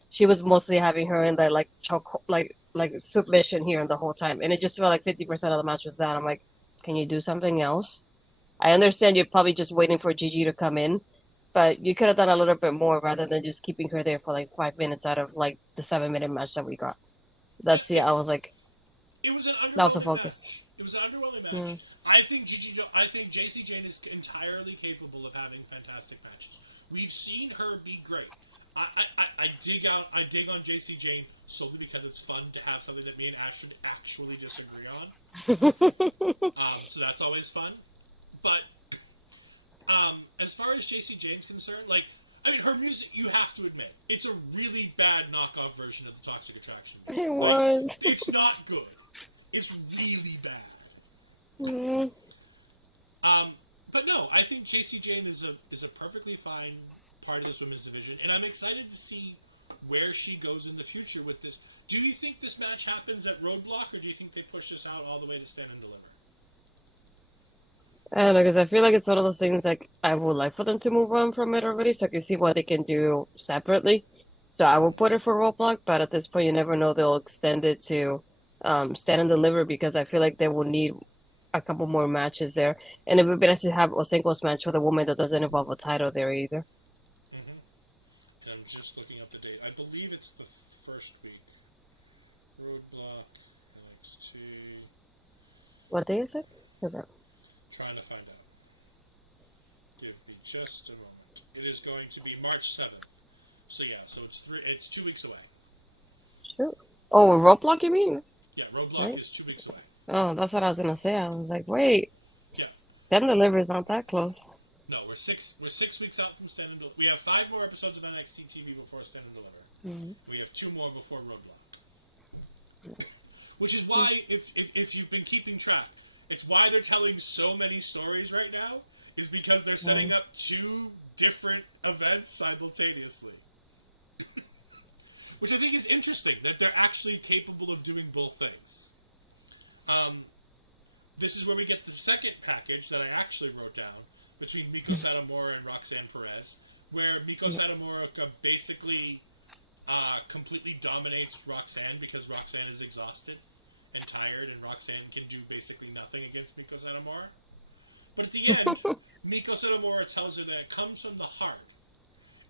she was mostly having her in that like choke, like submission here the whole time, and it just felt like 50% of the match was that. I'm like, can you do something else? I understand you're probably just waiting for Gigi to come in, but you could have done a little bit more rather than just keeping her there for like 5 minutes out of like the 7 minute match that we got. Yeah, That's I was like, it was an that was the underwhelming focus. match. It was an underwhelming match. Mm. I think JC Jane is entirely capable of having fantastic matches. We've seen her be great. I dig on JC Jane solely because it's fun to have something that me and Ash should actually disagree on. So that's always fun. But as far as JC Jane's concerned, like, I mean, her music, you have to admit, it's a really bad knockoff version of the Toxic Attraction. It Like, was. it's not good. It's really bad. Mm. But no, I think JC Jane is a perfectly fine part of this women's division, and I'm excited to see where she goes in the future with this. Do you think this match happens at Roadblock, or do you think they push this out all the way to Stand and Deliver? I don't know, because I feel like it's one of those things like I would like for them to move on from it already so I can see what they can do separately. So I will put it for Roadblock, but at this point you never know they'll extend it to Stand and Deliver because I feel like they will need a couple more matches there. And it would be nice to have a singles match with a woman that doesn't involve a title there either. Mm-hmm. And I'm just looking up the date. I believe it's the first week. Roadblock NXT. What day is it? Is it? Trying to find out. Give me just a moment. It is going to be March 7th. So yeah, so it's 2 weeks away. Sure. Oh, Roadblock, you mean? Yeah, Roadblock Right? is 2 weeks away. Oh, that's what I was gonna say. I was like, wait, Yeah. Stand and Deliver is not that close. No, we're 6 weeks out from Stand and Deliver. We have 5 more episodes of NXT TV before Stand and Deliver. Mm-hmm. We have 2 more before Roadblock. Which is why, if you've been keeping track, it's why they're telling so many stories right now, is because they're setting up 2 different events simultaneously. Which I think is interesting, that they're actually capable of doing both things. This is where we get the second package that I actually wrote down between Miko Satomura and Roxanne Perez, where Miko Satomura basically completely dominates Roxanne because Roxanne is exhausted and tired, and Roxanne can do basically nothing against Miko Satomura. But at the end, Miko Satomura tells her that it comes from the heart,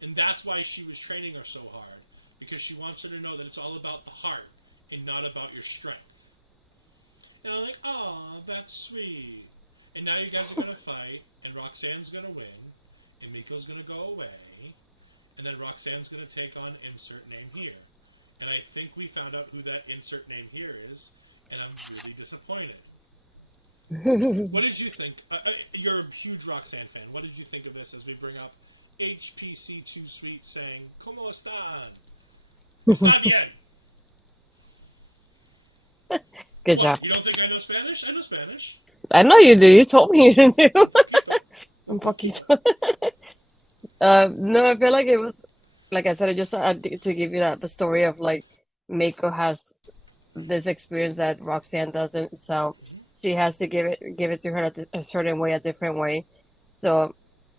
and that's why she was training her so hard, because she wants her to know that it's all about the heart and not about your strength. And I'm like, oh, that's sweet. And now you guys are going to fight, and Roxanne's going to win, and Miko's going to go away, and then Roxanne's going to take on insert name here. And I think we found out who that insert name here is, and I'm really disappointed. What did you think? You're a huge Roxanne fan. What did you think of this as we bring up HPC2 Sweet saying, ¿Cómo están? Está bien. Good What, job. you don't think I know Spanish? I know Spanish. I know you do. You told me you do. Un poquito. No, I feel like it was, like I said, I just to give you that the story of like Mako has this experience that Roxanne doesn't, so she has to give it to her a certain way, a different way. So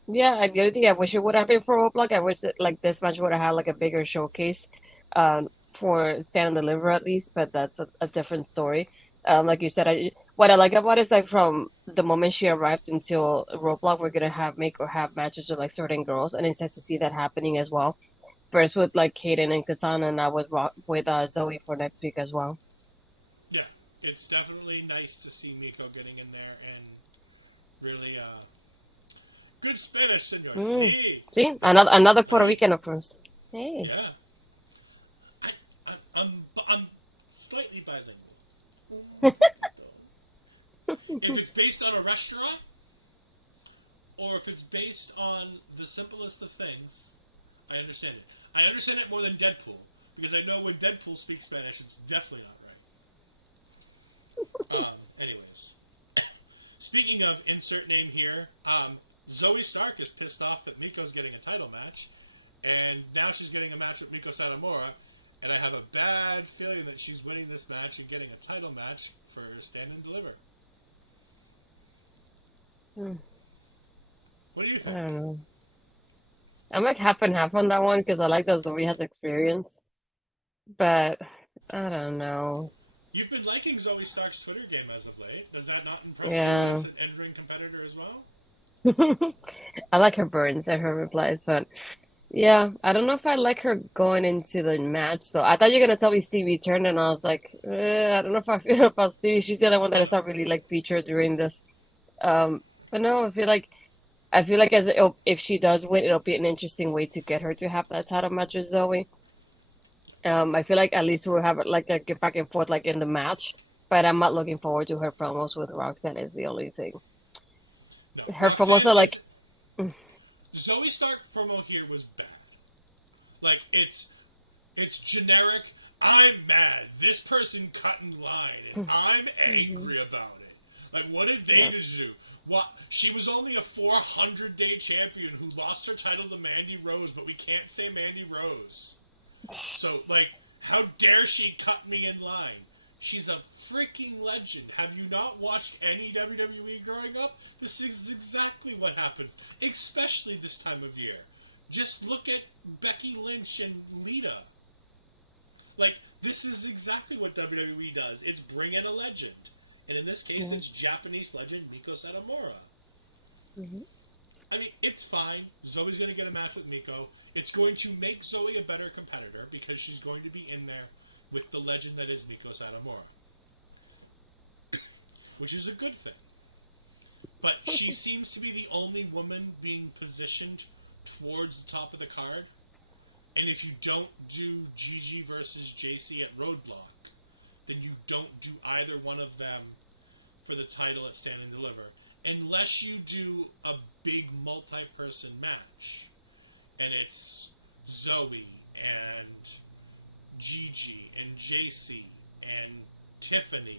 yeah, the only thing I wish it would have been for Roblox, I wish that like this match would have had like a bigger showcase, for Stand and Deliver at least, but that's a different story. Like you said, what I like about it is like from the moment she arrived until Roblox, we're gonna have make or have matches with like certain girls, and it's nice to see that happening as well. First with like Kaden and Katana, and now with Zoe for next week as well. Yeah, it's definitely nice to see Miko getting in there and really good Spanish, senor. Mm. Sí. See, another Puerto Rican of course. Hey. Yeah. I'm slightly bilingual. If it's based on a restaurant, or if it's based on the simplest of things, I understand it. I understand it more than Deadpool, because I know when Deadpool speaks Spanish, it's definitely not right. Anyways. Speaking of insert name here, Zoe Stark is pissed off that Miko's getting a title match, and now she's getting a match with Miko Satomura, and I have a bad feeling that she's winning this match and getting a title match for Stand and Deliver. Hmm. What do you I think? don't know. I'm like half and half on that one because I like that Zoe has experience, but I don't know. You've been liking Zoe Stark's Twitter game as of late. Does that not impress you Yeah. as an in-ring competitor as well? I like her burns and her replies, but yeah, I don't know if I like her going into the match though. I thought you were gonna tell me Stevie Turner, and I was like, I don't know if I feel about Stevie. She's the other one that is not really like featured during this. Um, but no, I feel like if she does win, it'll be an interesting way to get her to have that title match with Zoe. I feel like at least we'll have like a get back and forth like in the match, but I'm not looking forward to her promos with Roxanne is the only thing. No, Her promos Roxanne are is like, Zoe Stark promo here was bad. Like it's generic. I'm mad. This person cut in line, and I'm Mhm. angry about it. Like, what did they Yeah. do? What? She was only a 400-day champion who lost her title to Mandy Rose, but we can't say Mandy Rose. So, like, how dare she cut me in line? She's a freaking legend. Have you not watched any WWE growing up? This is exactly what happens, especially this time of year. Just look at Becky Lynch and Lita. Like, this is exactly what WWE does. It's bring in a legend. And in this case, Yeah. it's Japanese legend Miko Satomura. Mhm. I mean, it's fine. Zoe's going to get a match with Miko. It's going to make Zoe a better competitor because she's going to be in there with the legend that is Miko Satomura, which is a good thing. But she seems to be the only woman being positioned towards the top of the card. And if you don't do Gigi versus JC at Roadblock, then you don't do either one of them for the title at Stand and Deliver. Unless you do a big multi-person match. And it's Zoe and Gigi and JC and Tiffany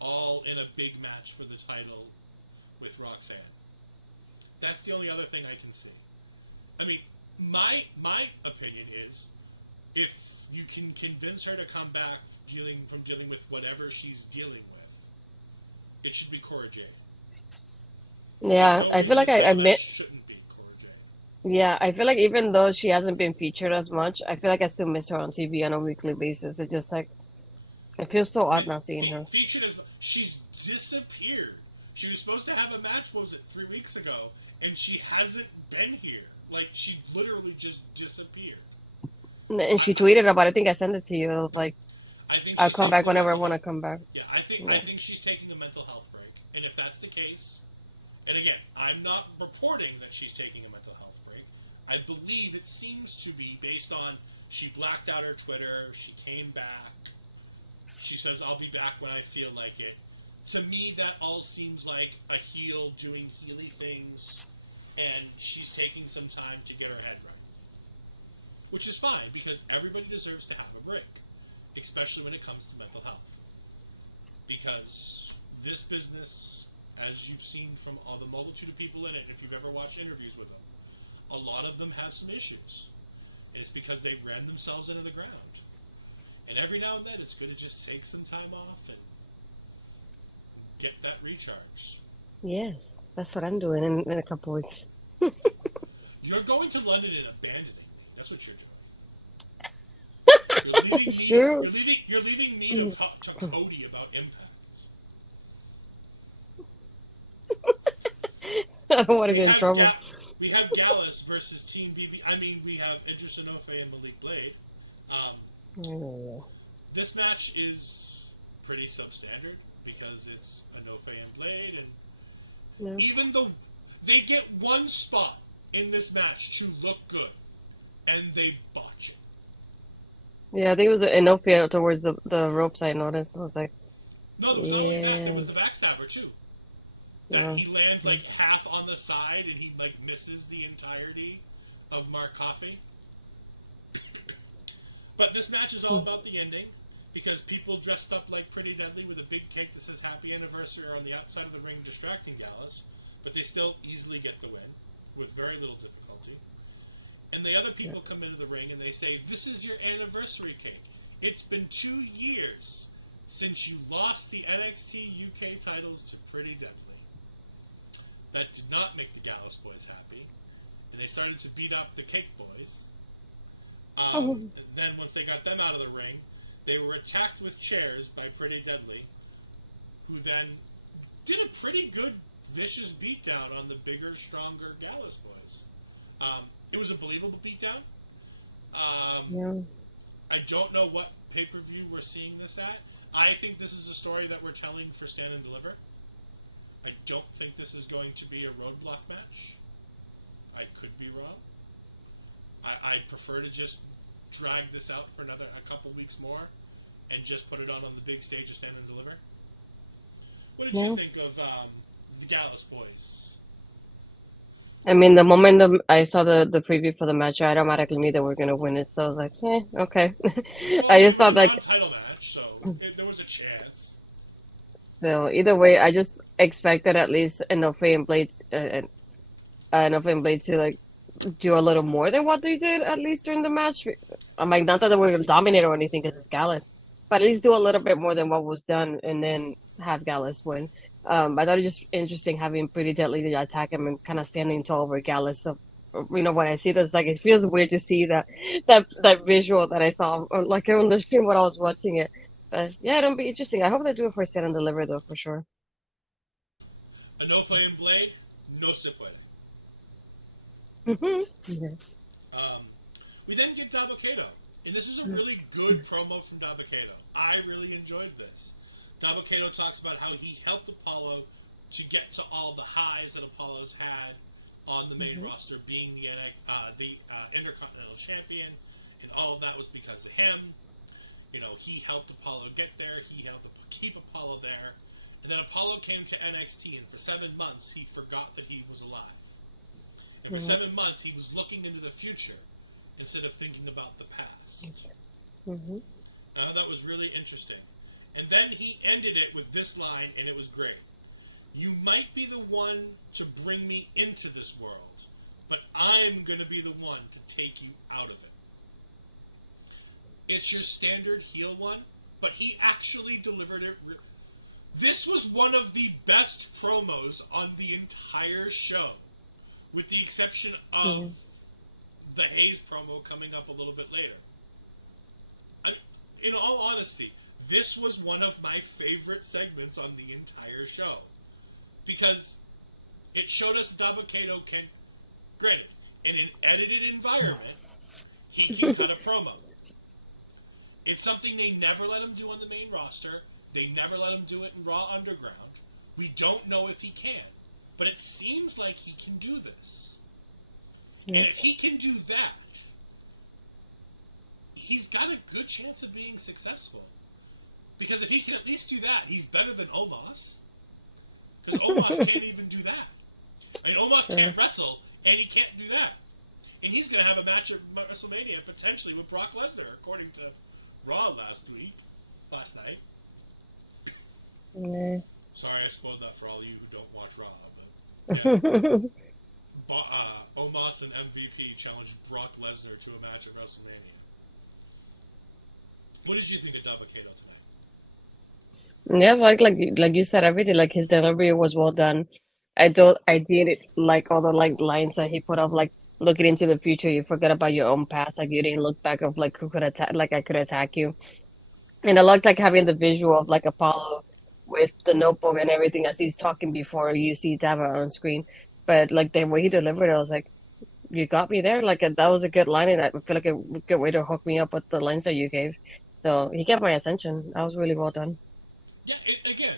all in a big match for the title with Roxanne. That's the only other thing I can see. I mean, my opinion is if you can convince her to come back dealing with whatever she's dealing with, it should be Cora Jade. There's Yeah, no I feel reason like I Charlotte admit, shouldn't be Cora Jade. yeah, I feel like even though she hasn't been featured as much, I feel like I still miss her on TV on a weekly basis. It just like it feels so odd not seeing her. Featured as she's disappeared. She was supposed to have a match. What was it, 3 weeks ago? And she hasn't been here. Like she literally just disappeared. And I she tweeted about it. I think I sent it to you. Like, I think I'll she's come taking back a whenever I mental want health. to come back. Yeah, I Yeah. think she's taking a mental health break. And if that's the case, and again, I'm not reporting that she's taking a mental health break. I believe it seems to be based on she blacked out her Twitter, she came back, she says, I'll be back when I feel like it. To me, that all seems like a heel doing heely things, and she's taking some time to get her head right. Which is fine, because everybody deserves to have a break, especially when it comes to mental health. Because this business, as you've seen from all the multitude of people in it, if you've ever watched interviews with them, a lot of them have some issues. And it's because they ran themselves into the ground. And every now and then, it's good to just take some time off and get that recharge. Yes, that's what I'm doing in a couple weeks. You're going to London and abandoning me. That's what you're doing. You're leaving me. Sure. You're leaving me to talk to Cody about Impact. I don't want to We get in have trouble. we have Gallus versus Team BB. I mean, we have Edger Sanofe and Malik Blade. Um, Oh, this match is pretty substandard because it's Anofe and Blade, and no. even though they get one spot in this match to look good, and they botch it. Yeah, I think it was an Inopia towards the ropes. I noticed. I was like, No, it was not only that; it yeah, was the backstabber too. That no. he lands like half on the side, and he like misses the entirety of Mark Coffey. But this match is all about the ending because people dressed up like Pretty Deadly with a big cake that says Happy Anniversary are on the outside of the ring distracting Gallus. but they still easily get the win with very little difficulty. And the other people come into the ring and they say, "This is your anniversary cake. It's been 2 years since you lost the NXT UK titles to Pretty Deadly." That did not make the Gallus Boys happy, and they started to beat up the Cake Boys. Then once they got them out of the ring, they were attacked with chairs by Pretty Deadly, who then did a pretty good, vicious beatdown on the bigger, stronger Gallus Boys. It was a believable beatdown. I don't know what pay-per-view we're seeing this at. I think this is a story that we're telling for Stand and Deliver. I don't think this is going to be a roadblock match. I could be wrong. I prefer to just drag this out for a couple weeks more and just put it on the big stage of Stand and Deliver. What did you think of the Gallus Boys? I mean, the moment I saw the preview for the match, I automatically knew that we're gonna win it. So I was like, okay. Well, I just thought a like, non-title match, so there was a chance. so either way, I just expected at least Inoue and Blade, Inoue and Blade to like do a little more than what they did at least during the match. I'm like, not that they were gonna dominate or anything because it's Gallus, but at least do a little bit more than what was done, and then have Gallus win. I thought it was just interesting having Pretty Deadly to attack him and kind of standing tall over Gallus. So, when I see this, like, it feels weird to see that visual that I saw, like on the stream when I was watching it. But yeah, it'll be interesting. I hope they do it for Stand and Deliver though, for sure. Inoue and Blade, no se puede. Yeah. We then get Dabba-Kato, and this is a really good promo from Dabba-Kato. I really enjoyed this. Dabba-Kato talks about how he helped Apollo to get to all the highs that Apollo's had on the main roster, being the Intercontinental Champion, and all of that was because of him. You know, he helped Apollo get there, he helped keep Apollo there, and then Apollo came to NXT, and for 7 months he forgot that he was alive. And for 7 months he was looking into the future instead of thinking about the past. That was really interesting. And then he ended it with this line, and it was great. "You might be the one to bring me into this world, but I'm going to be the one to take you out of it." It's your standard heel one, but he actually delivered it. This was one of the best promos on the entire show, with the exception of the Hayes promo coming up a little bit later. In all honesty, this was one of my favorite segments on the entire show, because it showed us Dabba-Kato can, granted, in an edited environment, he can cut a promo. It's something they never let him do on the main roster. They never let him do it in Raw Underground. We don't know if he can, but it seems like he can do this. And if he can do that, he's got a good chance of being successful. Because if he can at least do that, he's better than Omos. Because Omos can't even do that. I mean, Omos can't wrestle, and he can't do that. And he's going to have a match at WrestleMania, potentially, with Brock Lesnar, according to Raw last night. Sorry I spoiled that for all of you who don't watch Raw. But, Omos and MVP challenged Brock Lesnar to a match at WrestleMania. What did you think of Dabba-Kato tonight? Yeah, like you said, everything, like his delivery was well done. I did like all the like lines that he put up, like looking into the future, you forget about your own past, like you didn't look back of like who could attack, like I could attack you. And I liked like having the visual of like Apollo with the notebook and everything as he's talking before you see Dava on screen. But like the way he delivered it, I was like, you got me there. Like that was a good line, and I feel like a good way to hook me up with the lines that you gave. So he got my attention. That was really well done. Yeah, again,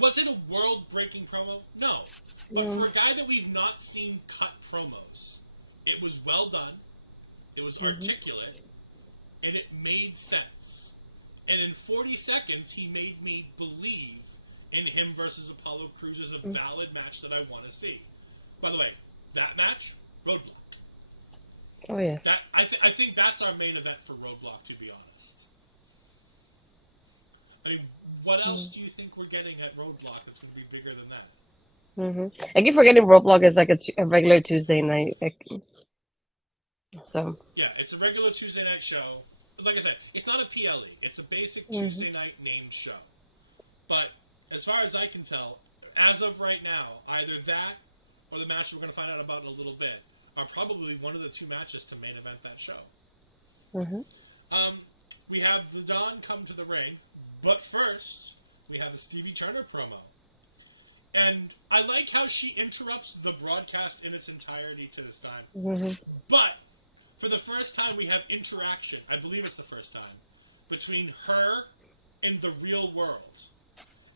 was it a world-breaking promo? No. But for a guy that we've not seen cut promos, it was well done, it was articulate, and it made sense. And in 40 seconds, he made me believe in him versus Apollo Crews as a valid match that I want to see. By the way, that match, Roadblock. Oh, yes. I think that's our main event for Roadblock, to be honest. I mean, what else do you think we're getting at Roadblock that's going to be bigger than that? I keep forgetting Roblox is like a regular Tuesday night. So. Yeah, it's a regular Tuesday night show. Like I said, it's not a PLE. It's a basic Hmm. Tuesday night named show. But as far as I can tell, as of right now, either that or the match we're going to find out about in a little bit are probably one of the two matches to main event that show. Hmm. Um, we have the Dawn come to the ring, but first we have a Stevie Turner promo. And I like how she interrupts the broadcast in its entirety to this time. Hmm. But for the first time, we have interaction. I believe it's the first time between her and the real world,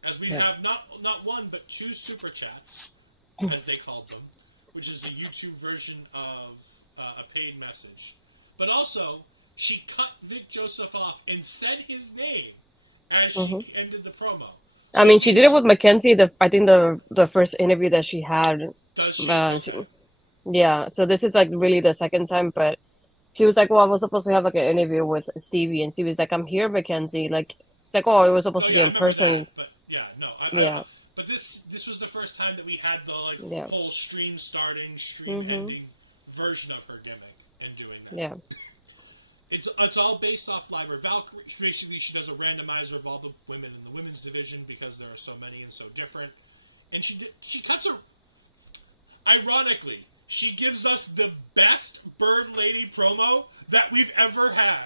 as we Yeah. have not one but two super chats, as they called them, which is a YouTube version of a paid message. But also, she cut Vic Joseph off and said his name as she Hmm. ended the promo. I So mean, she did it with Mackenzie. I think the first interview that she had. does she? Uh, she, Okay. yeah. So this is like really the second time, but she was like, "Well, I was supposed to have like an interview with Stevie," and Stevie's like, "I'm here, Mackenzie." Like, it's like, "Oh, it was Oh supposed to be yeah, I in remember that. person." But yeah, no, Yeah. but this was the first time that we had the like Yeah. whole stream starting, stream Hmm. ending version of her gimmick and doing that. Yeah. It's all based off Lyra Valkyrie. Basically, she does a randomizer of all the women in the women's division because there are so many and so different. And she cuts her. Ironically, she gives us the best Bird Lady promo that we've ever had.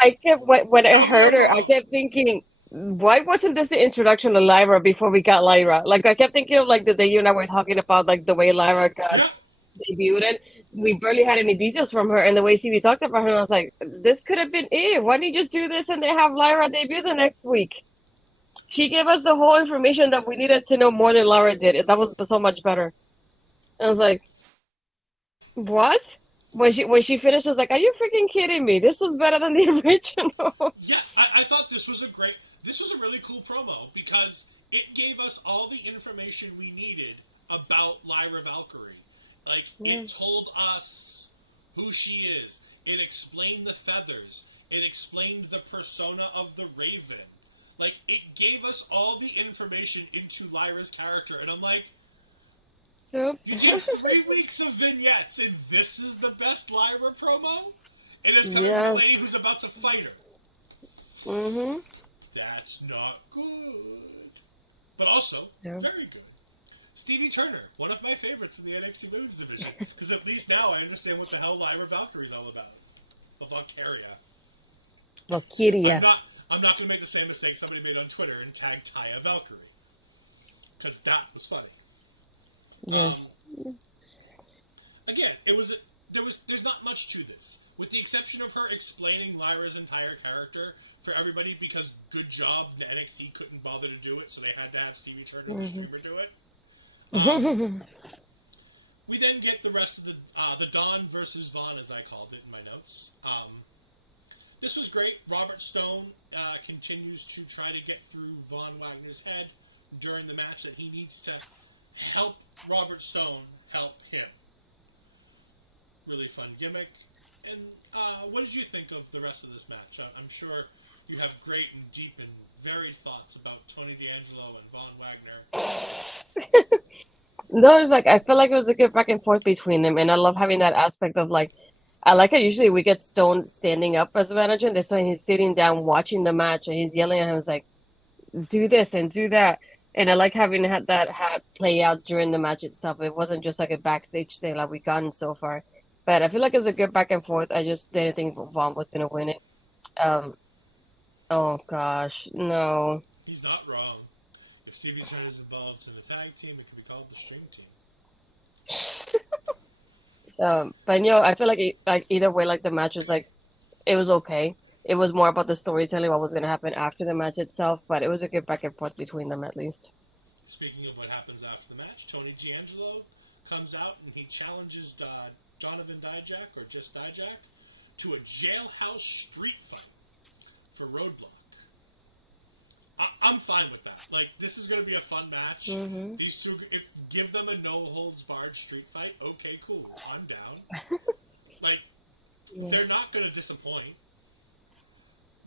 I kept when I Tell me heard I'm her, I wrong. kept thinking, why wasn't this the introduction to Lyra before we got Lyra? Like I kept thinking of like the day you and I were talking about like the way Lyra got Yep. debuted and we barely had any details from her and the way CB talked about her, and I was like, this could have been it. Why don't you just do this and then have Lyra debut the next week? She gave us the whole information that we needed to know more than Lyra did. That was so much better. I was like, what? When she finished, I was like, "Are you freaking kidding me? This was better than the original." Yeah, I thought this was a great. This was a really cool promo because it gave us all the information we needed about Lyra Valkyrie. Like Yeah. it told us who she is. It explained the feathers. It explained the persona of the Raven. Like it gave us all the information into Lyra's character, and I'm like, Yep. you get 3 weeks of vignettes, and this is the best Lyra promo, and it's coming from a lady Yes. who's about to fight her. Mm-hmm. That's not good. But also, Yeah. very good. Stevie Turner, one of my favorites in the NXT Women's Division, because at least now I understand what the hell Lyra Valkyrie's all about. The Valkyria. I'm Valkyria. not. I'm not going to make the same mistake somebody made on Twitter and tag Taya Valkyrie, because that was funny. Um, Yes. again, there's not much to this, with the exception of her explaining Lyra's entire character for everybody because good job NXT couldn't bother to do it, so they had to have Stevie Turner the Mm-hmm. streamer do it. Um, we then get the rest of the Dawn versus Vaughn, as I called it in my notes. This was great. Robert Stone continues to try to get through Von Wagner's head during the match that he needs to help Robert Stone help him. Really fun gimmick. And what did you think of the rest of this match? I'm sure you have great and deep and varied thoughts about Tony D'Angelo and Von Wagner. No, it's like I feel like it was a good back and forth between them, and I love having that aspect of like I like it. Usually we get Stone standing up as a manager, and this time he's sitting down watching the match, and he's yelling at him, "Was like, do this and do that." And I like having had that hat play out during the match itself. It wasn't just like a backstage thing like we've gotten so far. But I feel like it's a good back and forth. I just didn't think Vaughn was gonna win it. Um, oh gosh, no. He's not wrong. If Stevie Turner is involved in a tag team, it can be called the String Team. But I feel like like either way, like the match was like it was okay. It was more about the storytelling, what was gonna happen after the match itself. But it was a good back and forth between them at least. Speaking of what happens after the match, Tony D'Angelo comes out and he challenges Donovan Dijak, or just Dijak, to a jailhouse street fight for Roadblock. I'm fine with that. Like, this is going to be a fun match. Hmm. These two, if give them a no holds barred street fight, okay, cool, I'm down. Like, Yeah. they're not going to disappoint.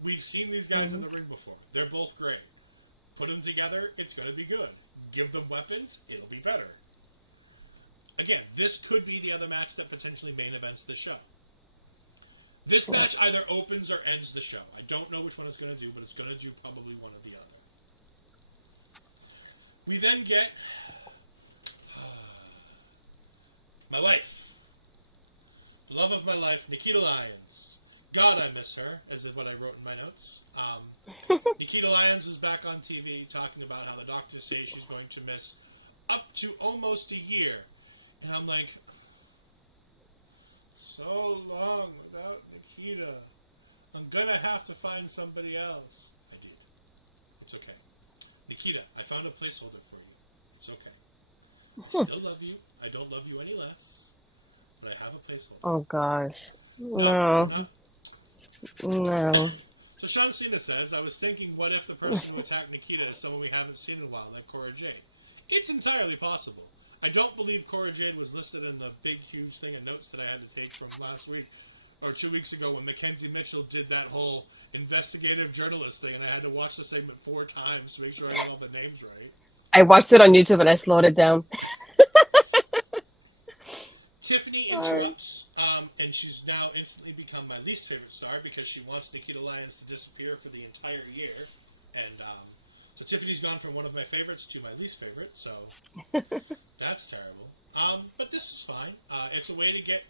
We've seen these guys in Hmm. the ring before. They're both great. Put them together, it's going to be good. give them weapons, it'll be better. Again, this could be the other match that potentially main events the show. This match either opens or ends the show. I don't know which one it's going to do, but it's going to do probably one or the other. We then get my wife, love of my life, Nikita Lyons. God, I miss her, as is what I wrote in my notes. Nikita Lyons was back on TV talking about how the doctors say she's going to miss up to almost a year. And I'm like, so long without Nikita. I'm gonna have to find somebody else. I did. It's okay. Nikita, I found a placeholder for you. It's okay. I still love you. I don't love you any less. But I have a placeholder. Oh gosh. No. No. So Sean Cena says, I was thinking, what if the person who attacked Nikita is someone we haven't seen in a while, like Cora Jade? It's entirely possible. I don't believe Cora Jade was listed in the big, huge thing of notes that I had to take from last week, or 2 weeks ago when Mackenzie Mitchell did that whole investigative journalist thing, and I had to watch the segment 4 times to make sure I got all the names right. I watched it on YouTube and I slowed it down. Tiffany interrupts, and she's now instantly become my least favorite star because she wants Nikita Lyons to disappear for the entire year. And so Tiffany's gone from one of my favorites to my least favorite, so that's terrible. But this is fine. It's a way to get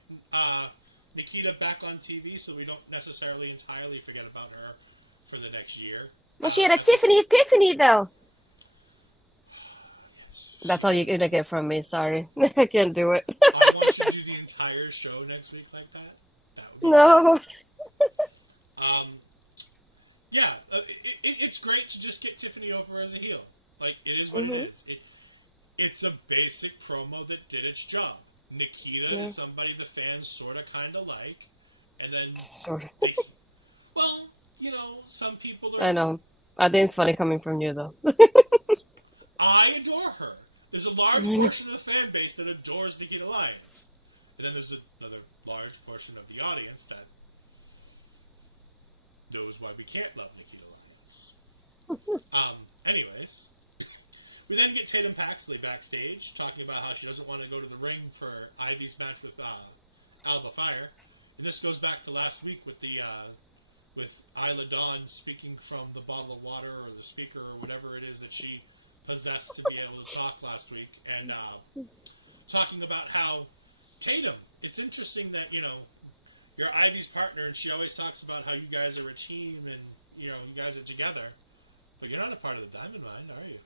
Nikita back on TV so we don't necessarily entirely forget about her for the next year. Well, she had a Tiffany epiphany, though. That's all you're going to get from me. Sorry. I can't do it. I want you to do the entire show next week like that. That would be No. Yeah, it's great to just get Tiffany over as a heel. Like, it is what it is. It's a basic promo that did its job. Nikita is somebody the fans sort of kind of like. And then, Sort of. well, you know, some people are... I know. I think it's funny coming from you, though. I adore her. There's a large portion of the fan base that adores Nikita Lyons. And then there's another large portion of the audience that knows why we can't love Nikita Lyons. Anyways, we then get Tatum Paxley backstage talking about how she doesn't want to go to the ring for Ivy's match with Alba Fire. And this goes back to last week with the with Isla Dawn speaking from the bottle of water or the speaker or whatever it is that she possessed to be able to talk last week, and talking about how Tatum, it's interesting that, you know, you're Ivy's partner and she always talks about how you guys are a team and, you know, you guys are together, but you're not a part of the Diamond Mine, are you?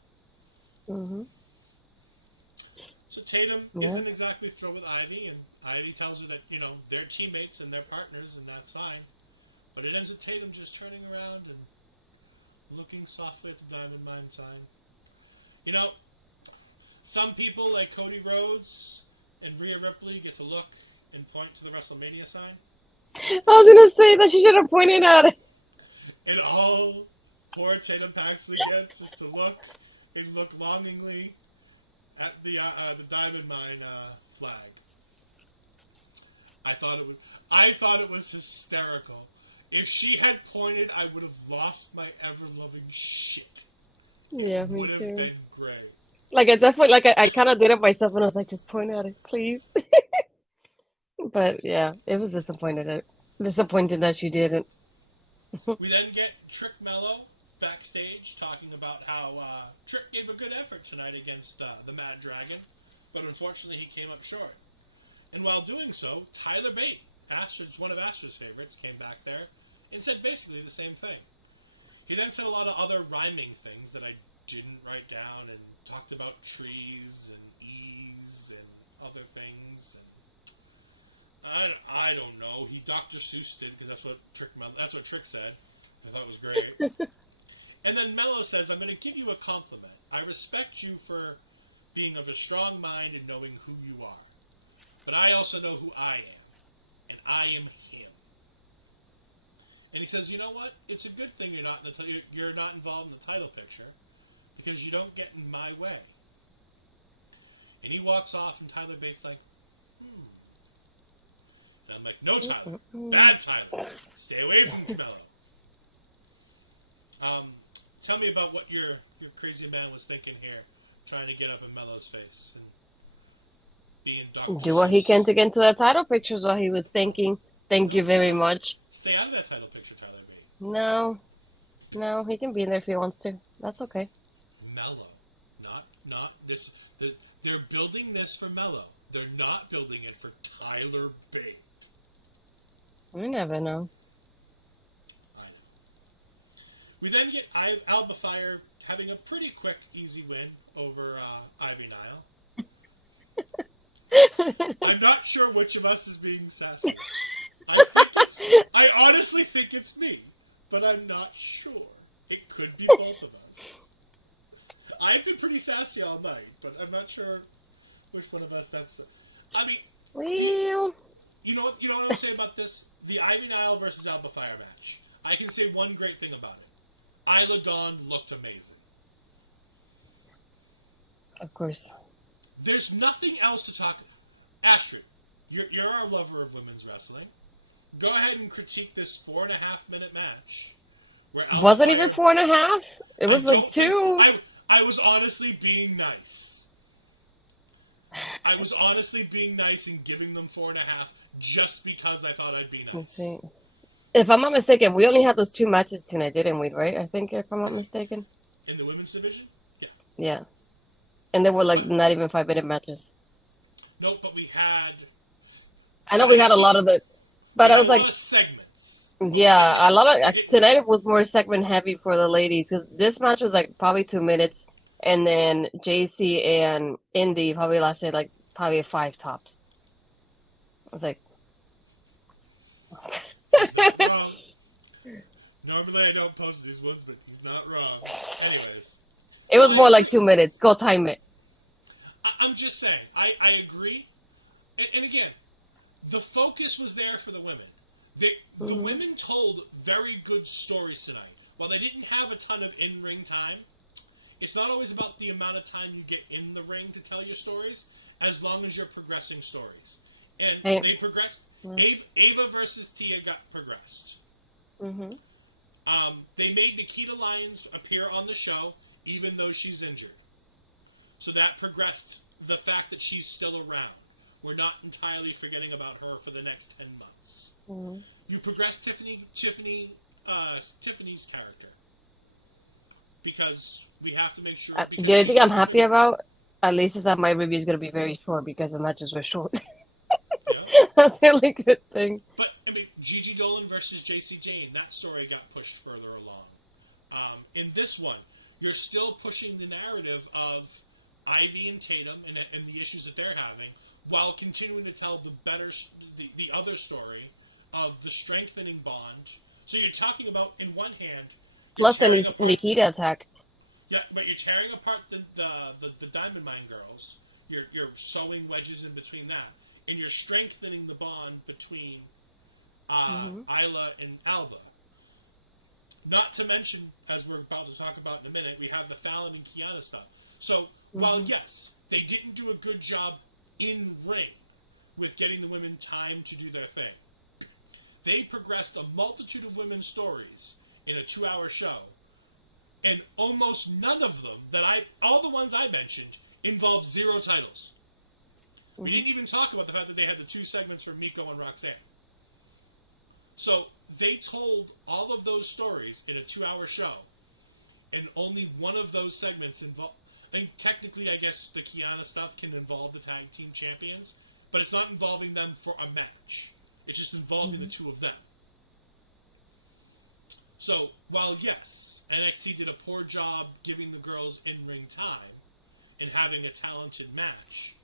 So Tatum isn't exactly thrilled with Ivy, and Ivy tells her that, you know, they're teammates and they're partners and that's fine, but it ends with Tatum just turning around and looking softly at the Diamond Mine sign. You know, some people like Cody Rhodes and Rhea Ripley get to look and point to the WrestleMania sign. I was going to say that she should have pointed at it. And all poor Tatum Paxley gets is to look and look longingly at the Diamond Mine flag. I thought it was hysterical. If she had pointed, I would have lost my ever-loving shit. Yeah, me would have too. been great. Like, I definitely, like, I kind of did it myself, and I was like, just point at it, please. But, yeah, it was disappointed that she didn't. We then get Trick Mello backstage talking about how Trick gave a good effort tonight against the Mad Dragon, but unfortunately he came up short. And while doing so, Tyler Bate, one of Astrid's favorites, came back there and said basically the same thing. He then said a lot of other rhyming things that I didn't write down and talked about trees and ease and other things. And I don't know. He Dr. Seuss did because that's what Trick said. I thought it was great. And then Mello says, I'm going to give you a compliment. I respect you for being of a strong mind and knowing who you are. But I also know who I am. And I am him. And he says, you know what? It's a good thing you're not involved in the title picture because you don't get in my way. And he walks off, and Tyler Bates like, And I'm like, no, Tyler, bad Tyler, stay away from Mello. Tell me about what your crazy man was thinking here trying to get up in Melo's face and being Dr. Do what he can Seuss. to get into the title pictures while he was thinking. Thank you very much. Stay out of that title picture, Tyler Bate. No, no, he can be in there if he wants to. That's okay. Melo, not this. They're building this for Melo. They're not building it for Tyler Bate. You never know. I know. We then get Alba Fire having a pretty quick, easy win over Ivy Nile. I'm not sure which of us is being sassy. I honestly think it's me, but I'm not sure. It could be both of us. I've been pretty sassy all night, but I'm not sure which one of us that's. I mean, Well, you know what I'll say about this? The Ivy Nile versus Alba Fire match. I can say one great thing about it. Isla Dawn looked amazing. of course. There's nothing else to talk. Astrid, you're our lover of women's wrestling. Go ahead and critique this 4.5-minute match. Where Alba Wasn't Fire, even 4.5. It was like 2. I was honestly being nice. I was honestly being nice and giving them 4.5 just because I thought I'd be nice. Let's see. If I'm not mistaken, we only had those 2 matches tonight, didn't we? Right? I think, if I'm not mistaken. In the women's division? Yeah. Yeah. And they were like not even 5-minute matches. No, but we had. I know we had a lot of the, but I was like, a lot of segments. yeah, a lot of tonight it was more segment heavy for the ladies because this match was like probably 2 minutes, and then JC and Indy probably lasted like probably 5 tops. I was like, He's not wrong. Normally I don't post these ones, but he's not wrong. Anyways. it was more like 2 minutes. Go time it. I'm just saying, I agree. And again, the focus was there for the women. The women told very good stories tonight. While they didn't have a ton of in-ring time, it's not always about the amount of time you get in the ring to tell your stories, as long as you're progressing stories. And they progressed. Ava versus Tia got progressed. Mm-hmm. They made Nikita Lyons appear on the show, even though she's injured. So that progressed the fact that she's still around. We're not entirely forgetting about her for the next 10 months. Mm-hmm. You progressed Tiffany's character. Because we have to make sure... The only thing I'm happy about, at least, is that my review is going to be very short because the matches were short. Yeah. That's the only good thing. But, I mean, Gigi Dolan versus JC Jane, that story got pushed further along. In this one, you're still pushing the narrative of Ivy and Tatum and the issues that they're having, while continuing to tell the other story of the strengthening bond. So you're talking about, in one hand... Plus the Nikita attack. Yeah, but you're tearing apart the Diamond Mine girls. You're sewing wedges in between that. And you're strengthening the bond between Isla and Alba. Not to mention, as we're about to talk about in a minute, we have the Fallon and Kiana stuff. So, while yes, they didn't do a good job in ring with getting the women time to do their thing, they progressed a multitude of women's stories in a 2-hour show, and almost none of them all the ones I mentioned, involved 0 titles. We didn't even talk about the fact that they had the 2 segments for Miko and Roxanne. So they told all of those stories in a 2-hour show, and only one of those segments involved. And technically, I guess the Kiana stuff can involve the tag team champions, but it's not involving them for a match. It's just involving the 2 of them. So, while yes, NXT did a poor job giving the girls in-ring time and having a talented match,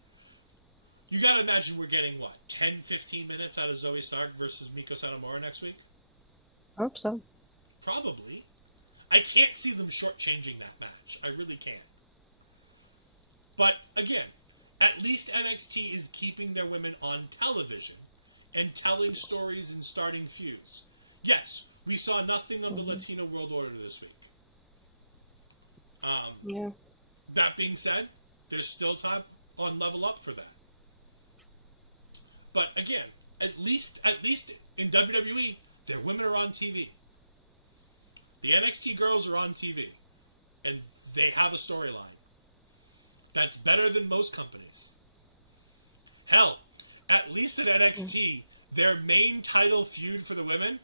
you gotta imagine we're getting, 10, 15 minutes out of Zoe Stark versus Miko Satomura next week? I hope so. Probably. I can't see them shortchanging that match. I really can't. But, again, at least NXT is keeping their women on television and telling stories and starting feuds. Yes, we saw nothing of the Latino World Order this week. Yeah. That being said, there's still time on Level Up for that. But again, at least in WWE, their women are on TV. The NXT girls are on TV, and they have a storyline. That's better than most companies. Hell, at least at NXT, their main title feud for the women,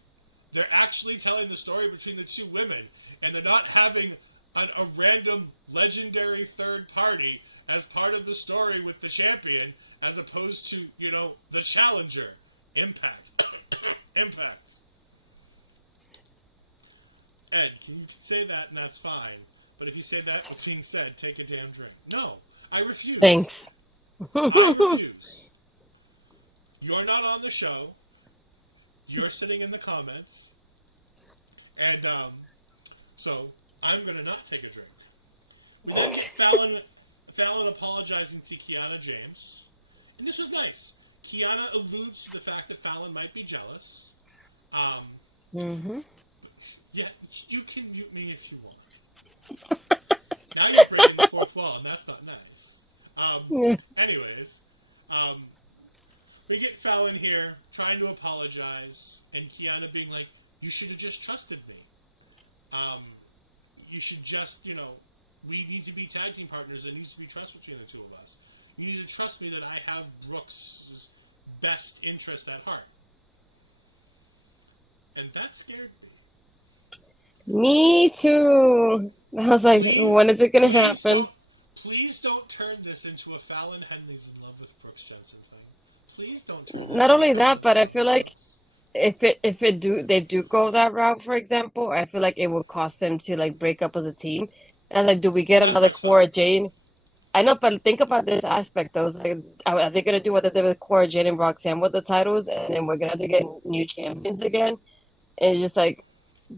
they're actually telling the story between the two women, and they're not having a random legendary third party as part of the story with the champion, as opposed to, the challenger. Impact. Impact. Ed, you can say that and that's fine, but if you say that what's being said, take a damn drink. No, I refuse. Thanks. I refuse. You're not on the show. You're sitting in the comments. And, so, I'm going to not take a drink. We then get Fallon apologizing to Kiana James. And this was nice. Kiana alludes to the fact that Fallon might be jealous. Yeah, you can mute me if you want. Now you're breaking the fourth wall, and that's not nice. Anyways, we get Fallon here trying to apologize, and Kiana being like, you should have just trusted me. You should just, we need to be tag team partners. There needs to be trust between the two of us. You need to trust me that I have Brooke's best interest at heart. And that scared me. Me too. I was like, when is it going to happen? Please don't turn this into a Fallon Henley's in love with Brooks Jensen thing. Please don't turn this Not only into that, but I feel like if they do go that route, for example, I feel like it would cost them to like break up as a team. And I was like, do we get another Cora Jade? I know, but think about this aspect though. It's like, are they gonna do what they did with Cora Jade and Roxanne with the titles, and then we're gonna have to get new champions again? And it's just like,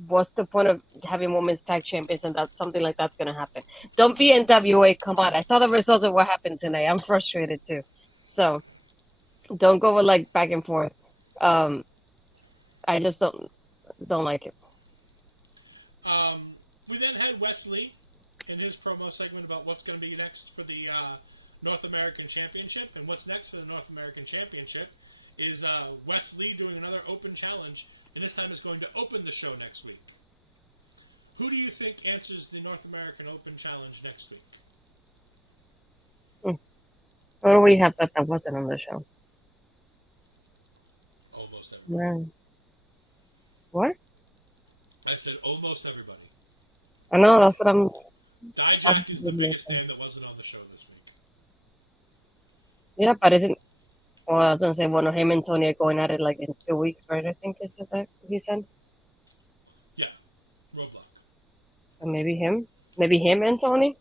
what's the point of having women's tag champions, and that's something like that's gonna happen? Don't be NWA. Come on, I saw the results of what happened tonight. I'm frustrated too. So don't go with like back and forth. I just don't like it. We then had Wesley in his promo segment about what's going to be next for the North American Championship, and what's next for the North American Championship is Wesley doing another open challenge, and this time it's going to open the show next week. Who do you think answers the North American Open Challenge next week? What do we have that wasn't on the show? Almost everybody. Yeah. What? I said almost everybody. I know, that's what I'm... Dijak is the biggest name that wasn't on the show this week. Yeah, but isn't... Well, I was going to say, no, him and Tony are going at it like in 2 weeks, right? I think is that he said? Yeah, Roadblock. So maybe him? Maybe him and Tony?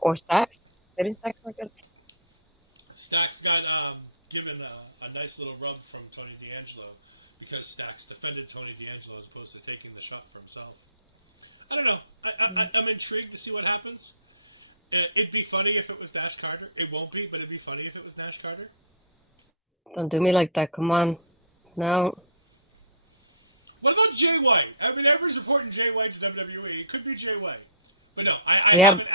Or Stax? Didn't Stax like it? Stax got given a nice little rub from Tony D'Angelo because Stax defended Tony D'Angelo as opposed to taking the shot for himself. I don't know. I'm intrigued to see what happens. It'd be funny if it was Nash Carter. It won't be, but it'd be funny if it was Nash Carter. Don't do me like that. Come on. No. What about Jay White? I mean, everybody's reporting Jay White's WWE. It could be Jay White. But no, I have an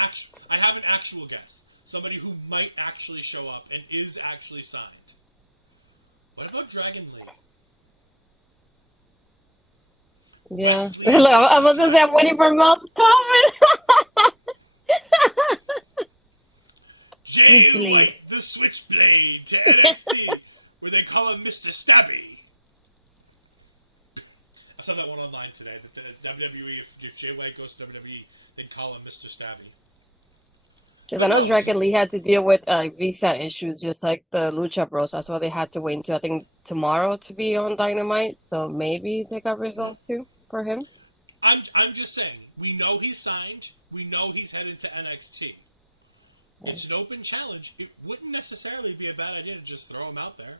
actual guess. Somebody who might actually show up and is actually signed. What about Dragon Lee? Yeah. Look, I was going to say, I'm waiting for Mel's comment. Jay White, the Switchblade, to NXT, where they call him Mr. Stabby. I saw that one online today, that the WWE, if Jay White goes to WWE, they'd call him Mr. Stabby. Because I know Dragon Lee had to deal with visa issues, just like the Lucha Bros. That's why they had to wait until, I think, tomorrow to be on Dynamite. So maybe they got resolved too for him. I'm just saying, we know he's signed. We know he's headed to NXT. Yeah. It's an open challenge. It wouldn't necessarily be a bad idea to just throw him out there.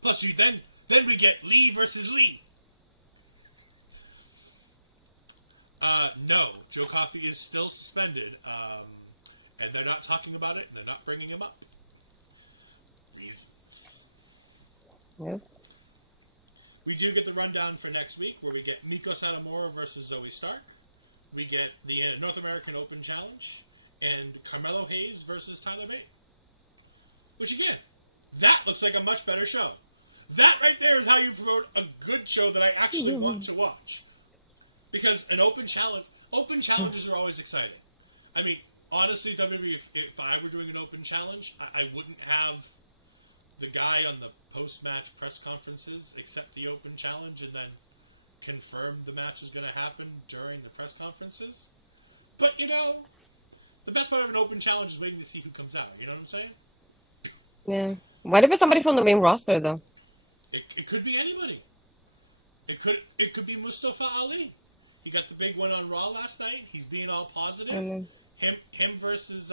Plus, then we get Lee versus Lee. No, Joe Coffey is still suspended. And they're not talking about it, and they're not bringing him up. Reasons. Yeah. We do get the rundown for next week, where we get Miko Satomura versus Zoe Stark. We get the North American Open Challenge, and Carmelo Hayes versus Tyler Bate. Which, again, that looks like a much better show. That right there is how you promote a good show that I actually want to watch. Because an open challenges are always exciting. I mean, honestly, WWE, if I were doing an open challenge, I wouldn't have the guy on the post-match press conferences accept the open challenge and then confirm the match is going to happen during the press conferences. But, the best part of an open challenge is waiting to see who comes out. You know what I'm saying? Yeah. What if it's somebody from the main roster though? It could be anybody. It could be Mustafa Ali. He got the big win on Raw last night. He's being all positive. And Him versus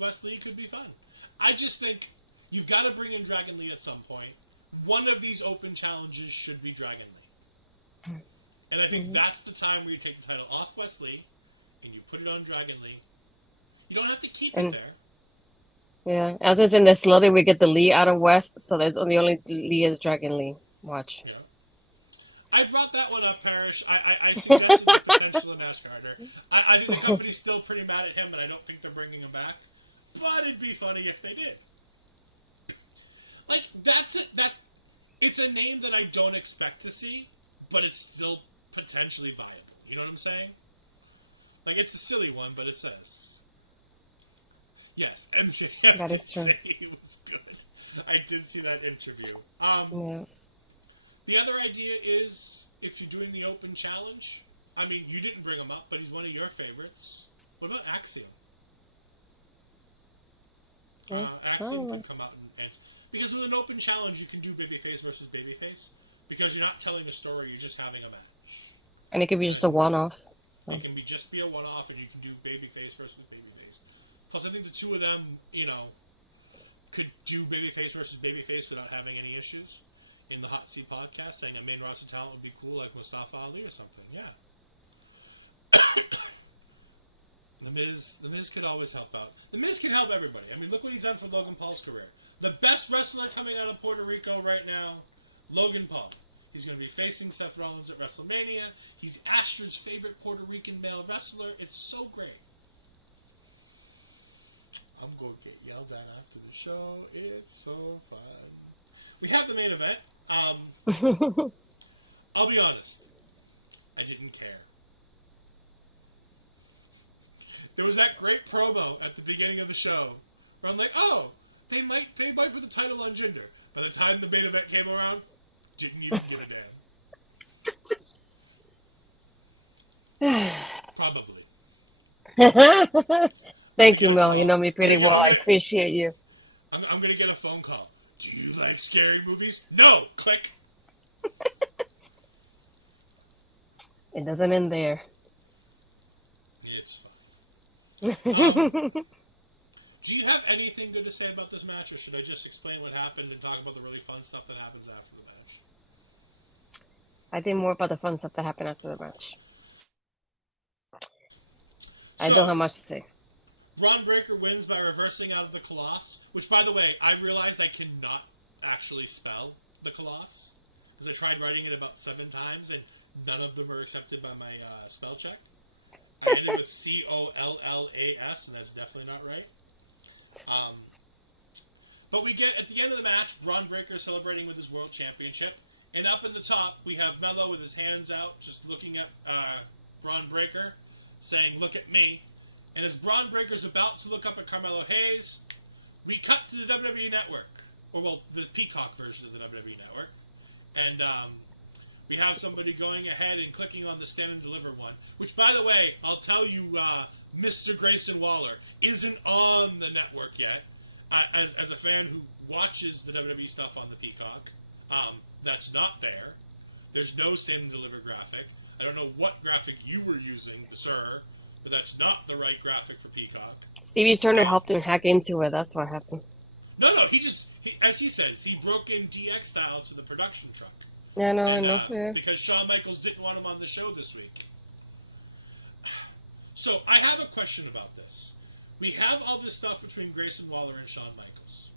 Wesley could be fun. I just think you've got to bring in Dragon Lee at some point. One of these open challenges should be Dragon Lee. And I think that's the time where you take the title off Wesley and you put it on Dragon Lee. You don't have to keep it there. yeah, I was just saying that slowly we get the Lee out of West, so that's the only Lee is Dragon Lee. Watch. Yeah. I brought that one up, Parrish. I suggested the potential in Ash Carter. I think the company's still pretty mad at him, and I don't think they're bringing him back. But it'd be funny if they did. Like, that's it. It's a name that I don't expect to see, but it's still potentially viable. You know what I'm saying? Like, it's a silly one, but it says. Yes, MJF That did is true. say it was good. I did see that interview. Yeah. The other idea is, if you're doing the open challenge, I mean, you didn't bring him up, but he's one of your favorites. What about Axiom? Axiom could come out and because with an open challenge, you can do babyface versus babyface because you're not telling a story; you're just having a match. And it could be just a one-off. It can just be a one-off, and you can do babyface versus babyface. Plus, I think the two of them, could do babyface versus babyface without having any issues. In the Hot Seat podcast, saying a main roster talent would be cool, like Mustafa Ali or something. Yeah. The Miz could always help out. The Miz can help everybody. I mean, look what he's done for Logan Paul's career. The best wrestler coming out of Puerto Rico right now, Logan Paul. He's going to be facing Seth Rollins at WrestleMania. He's Astrid's favorite Puerto Rican male wrestler. It's so great. I'm going to get yelled at after the show. It's so fun. We have the main event. I'll be honest. I didn't care. There was that great promo at the beginning of the show where I'm like, oh, they might put the title on Jinder. By the time the main event came around, didn't even give a damn. Probably. Thank you, Mel. You know me pretty well. I appreciate you. I'm going to get a phone call. Do you like scary movies? No! Click. It doesn't end there. It's fine. Do you have anything good to say about this match, or should I just explain what happened and talk about the really fun stuff that happens after the match? I think more about the fun stuff that happened after the match. I don't have much to say. Bron Breakker wins by reversing out of the Colossus, which, by the way, I realized I cannot actually spell the Colossus, because I tried writing it about 7 times, and none of them were accepted by my spell check. I ended with Collas, and that's definitely not right. But we get, at the end of the match, Bron Breakker celebrating with his World Championship, and up in the top, we have Mello with his hands out, just looking at Bron Breakker, saying, "Look at me." And as Bron Breakker's about to look up at Carmelo Hayes, we cut to the WWE Network. Or, well, the Peacock version of the WWE Network. And we have somebody going ahead and clicking on the Stand and Deliver one. Which, by the way, I'll tell you, Mr. Grayson Waller isn't on the network yet. As a fan who watches the WWE stuff on the Peacock, that's not there. There's no Stand and Deliver graphic. I don't know what graphic you were using, sir. But that's not the right graphic for Peacock. Stevie Turner helped him hack into it. That's what happened. No, as he says, he broke in DX style to the production truck. Yeah, no, I know. Yeah. Because Shawn Michaels didn't want him on the show this week. So, I have a question about this. We have all this stuff between Grayson Waller and Shawn Michaels.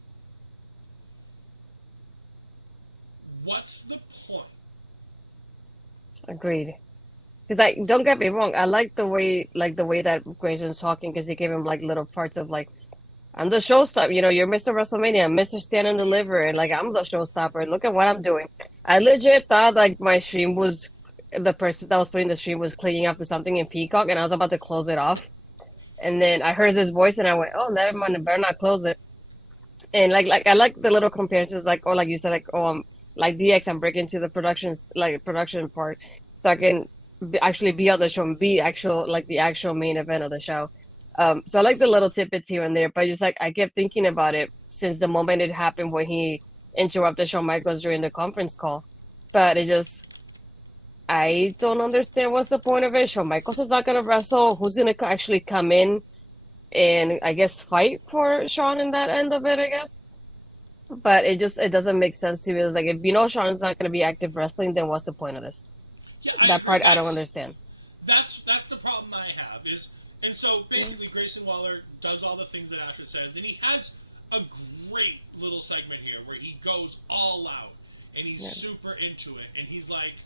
What's the point? Agreed. Because don't get me wrong, I like the way that Grayson's talking, because he gave him like little parts of like, I'm the showstopper. You're Mr. WrestleMania, Mr. Stand and Deliver, and like I'm the showstopper. Look at what I'm doing. I legit thought like my stream was the person that was putting the stream was clicking up to something in Peacock, and I was about to close it off, and then I heard his voice, and I went, "Oh, never mind, I better not close it." And like I like the little comparisons, like or like you said, like like DX, I'm breaking into the productions, like production part, so I can actually be on the show and be actual like the actual main event of the show. So I like the little tidbits here and there, but just like I kept thinking about it since the moment it happened when he interrupted Shawn Michaels during the conference call. But it just I don't understand what's the point of it. Shawn Michaels is not gonna wrestle. Who's gonna actually come in and I guess fight for Shawn in that end of it? I guess. But it doesn't make sense to me. It's like if you know Sean's not gonna be active wrestling, then what's the point of this? Yeah, I That agree. part I don't understand. That's the problem I have is, and so basically Grayson Waller does all the things that Astrid says, and he has a great little segment here where he goes all out and he's Yeah. super into it, and he's like,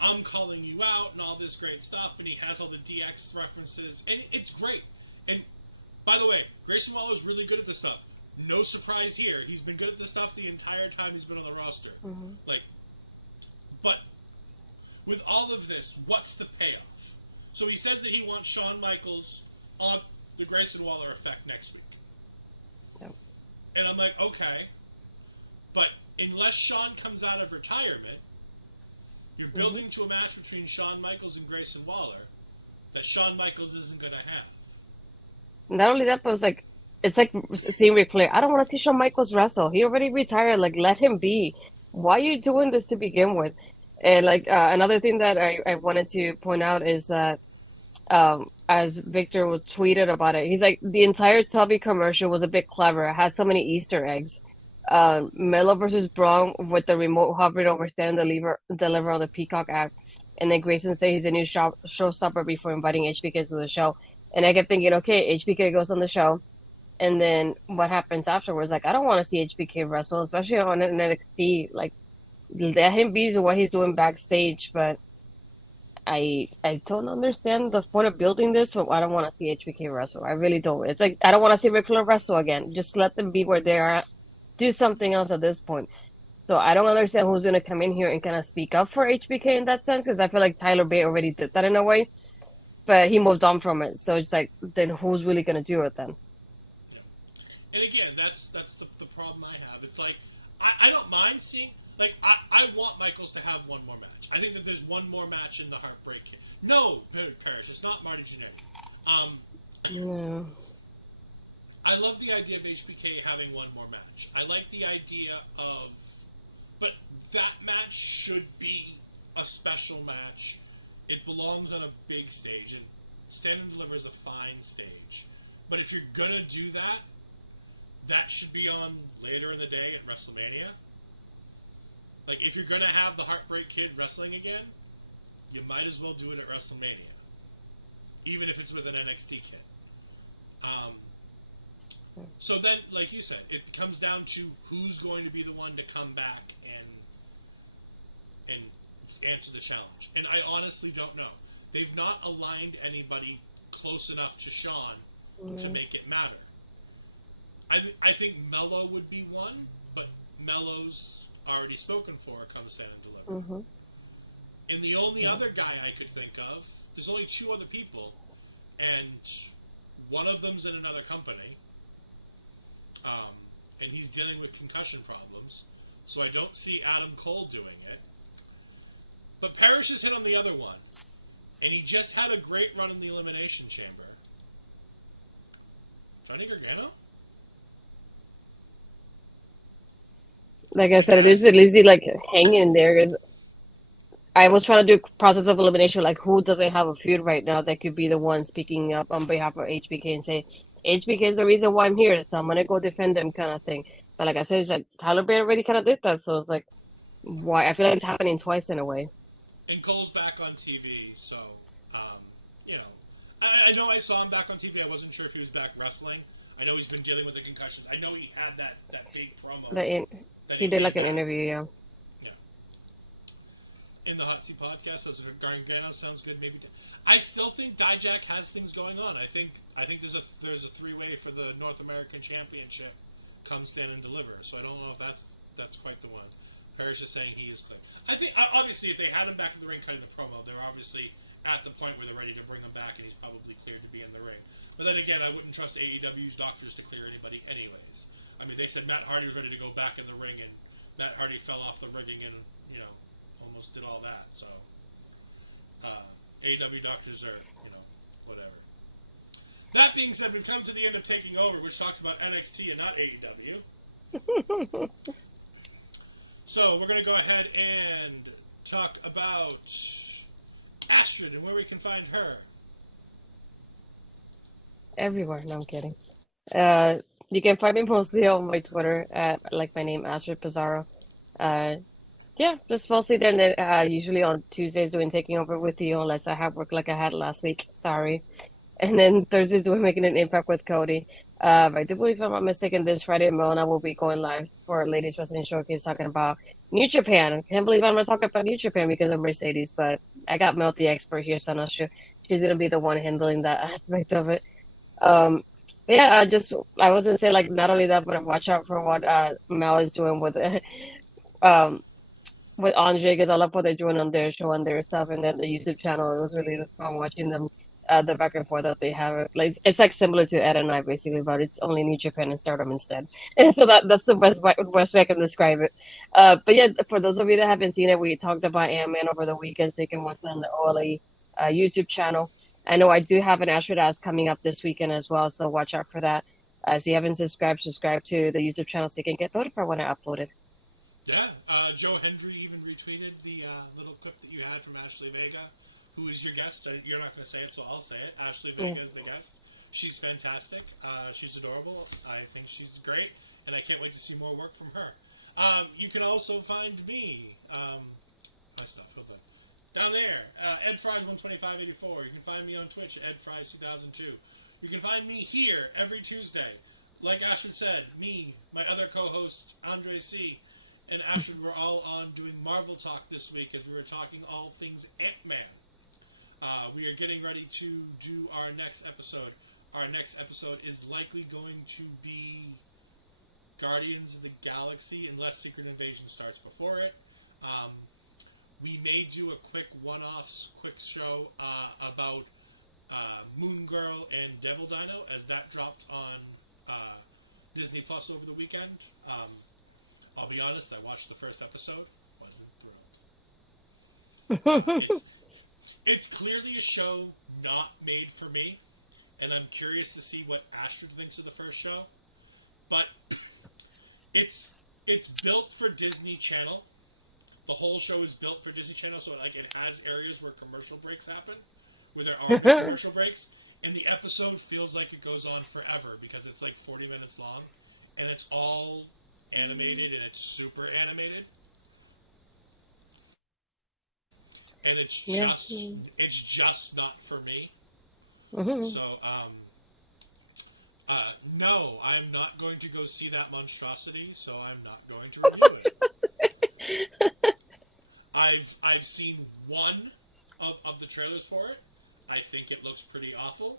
I'm calling you out and all this great stuff, and he has all the DX references, and it's great. And by the way, Grayson Waller is really good at this stuff. No surprise here. He's been good at this stuff the entire time he's been on the roster. Mm-hmm. Like, but with all of this, what's the payoff? So he says that he wants Shawn Michaels on the Grayson Waller effect next week. Yep. And I'm like, okay. But unless Shawn comes out of retirement, you're building to a match between Shawn Michaels and Grayson Waller that Shawn Michaels isn't going to have. Not only that, but it's like seeing Ric Flair. I don't want to see Shawn Michaels wrestle. He already retired. Like let him be. Why are you doing this to begin with? And like another thing that I wanted to point out is that as Victor tweeted about it, he's like the entire Tubby commercial was a bit clever. It had so many Easter eggs. Melo versus Bron with the remote hovering over Stand and deliver on the Peacock app, and then Grayson say he's a new showstopper before inviting HBK to the show. And I kept thinking, okay, HBK goes on the show, and then what happens afterwards? Like I don't want to see HBK wrestle, especially on an NXT. Like let him be what he's doing backstage, but I don't understand the point of building this, but I don't want to see HBK wrestle. I really don't. It's like I don't want to see Ric Flair wrestle again. Just let them be where they are at. Do something else at this point. So I don't understand who's gonna come in here and kind of speak up for HBK in that sense, because I feel like Tyler Bate already did that in a way, but he moved on from it. So it's like, then who's really gonna do it then? And again, that's the problem I have. It's like I don't mind seeing, like I want Michaels to have one more match. I think that there's one more match in the Heartbreak Kid. No, Parrish, it's not Marty Jannetty. No. I love the idea of HBK having one more match. I like the idea of, but that match should be a special match. It belongs on a big stage, and Stand and Deliver is a fine stage. But if you're gonna do that, that should be on later in the day at WrestleMania. Like, if you're gonna have the Heartbreak Kid wrestling again, you might as well do it at WrestleMania, even if it's with an NXT kid. So then, like you said, it comes down to who's going to be the one to come back and answer the challenge. And I honestly don't know. They've not aligned anybody close enough to Shawn to make it matter. I think Mello would be one, but Mello's already spoken for come Stand and Deliver. And the only other guy I could think of, there's only two other people, and one of them's in another company. And he's dealing with concussion problems, so I don't see Adam Cole doing it. But Parrish has hit on the other one, and he just had a great run in the Elimination Chamber. Johnny Gargano? Like I said, it leaves you like hanging in there. Because I was trying to do process of elimination, like who doesn't have a feud right now that could be the one speaking up on behalf of HBK and say, HBK is the reason why I'm here, so I'm gonna go defend him, kind of thing. But like I said, it's like Tyler Bate already kind of did that, so it's like, why? I feel like it's happening twice in a way. And Cole's back on TV, so, I know I saw him back on TV. I wasn't sure if he was back wrestling. I know he's been dealing with a concussion. I know he had that big promo. He did like an interview, yeah. In the Hot Seat Podcast, as Gargano sounds good, maybe. I still think Dijak has things going on. I think there's a three-way for the North American Championship come Stand and Deliver. So I don't know if that's quite the one. Paris is saying he is clear. I think, obviously, if they had him back in the ring cutting the promo, they're obviously at the point where they're ready to bring him back, and he's probably cleared to be in the ring. But then again, I wouldn't trust AEW's doctors to clear anybody anyways. I mean, they said Matt Hardy was ready to go back in the ring, and Matt Hardy fell off the rigging and, almost did all that. So, AEW doctors are, whatever. That being said, we've come to the end of Taking Over, which talks about NXT and not AEW. So, we're going to go ahead and talk about Astrid and where we can find her. Everywhere. No, I'm kidding. You can find me mostly on my Twitter at my name, Astrid Pizarro. Yeah, just mostly there. And then usually on Tuesdays doing Taking Over with you, unless I have work like I had last week. Sorry. And then Thursdays doing Making an Impact with Cody. I do believe, if I'm not mistaken, this Friday, Mona will be going live for Ladies Wrestling Showcase talking about New Japan. I can't believe I'm not talking about New Japan because of Mercedes, but I got Mel the expert here, so I'm not sure she's going to be the one handling that aspect of it. Yeah, I was gonna say, not only that, but watch out for what Mel is doing with with Andre, because I love what they're doing on their show and their stuff, and then the YouTube channel. It was really fun watching them, the back and forth that they have. It's similar to Ed and I basically, but it's only New Japan and Stardom instead. And so that's the best way I can describe it. But yeah, for those of you that haven't seen it, we talked about Ant-Man over the weekend, so you can watch it on the OL'Ed YouTube channel. I know I do have an Astrid Ass coming up this weekend as well, so watch out for that. So you haven't subscribe to the YouTube channel so you can get notified when I upload it. Yeah, Joe Hendry even retweeted the little clip that you had from Ashley Vega, who is your guest. You're not going to say it, so I'll say it. Ashley Vega is the guest. She's fantastic. She's adorable. I think she's great, and I can't wait to see more work from her. You can also find me. My stuff. Hold on. Down there, Ed Fries 12584. You can find me on Twitch, Ed Fries 2002. You can find me here every Tuesday. Like Astrid said, me, my other co-host, Andre C., and Astrid were all on doing Marvel Talk this week as we were talking all things Ant-Man. We are getting ready to do our next episode. Our next episode is likely going to be Guardians of the Galaxy, unless Secret Invasion starts before it. We may do a quick quick show about Moon Girl and Devil Dino, as that dropped on Disney Plus over the weekend. I'll be honest, I watched the first episode, wasn't thrilled. It's clearly a show not made for me, and I'm curious to see what Astrid thinks of the first show. But it's built for Disney Channel. The whole show is built for Disney Channel, so it has areas where commercial breaks happen, where there are no commercial breaks, and the episode feels like it goes on forever because it's 40 minutes long, and it's all animated, and it's super animated, and it's just not for me. So no, I'm not going to go see that monstrosity, so I'm not going to review it. I've seen one of the trailers for it. I think it looks pretty awful.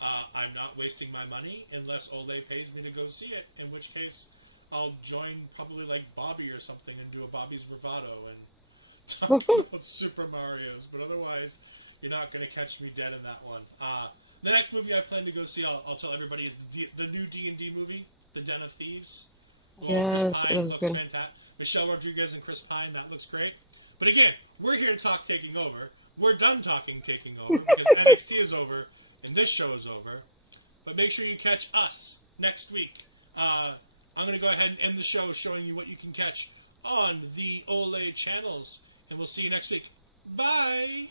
I'm not wasting my money unless OL'Ed pays me to go see it, in which case I'll join probably Bobby or something and do a Bobby's Bravado and talk about Super Mario's, but otherwise you're not going to catch me dead in that one. The next movie I plan to go see, I'll tell everybody, is the new D&D movie, The Den of Thieves. Yes, it looks fantastic. Michelle Rodriguez and Chris Pine, that looks great. But again, we're here to talk Taking Over. We're done talking Taking Over because NXT is over and this show is over. But make sure you catch us next week. I'm going to go ahead and end the show showing you what you can catch on the OL'Ed channels. And we'll see you next week. Bye!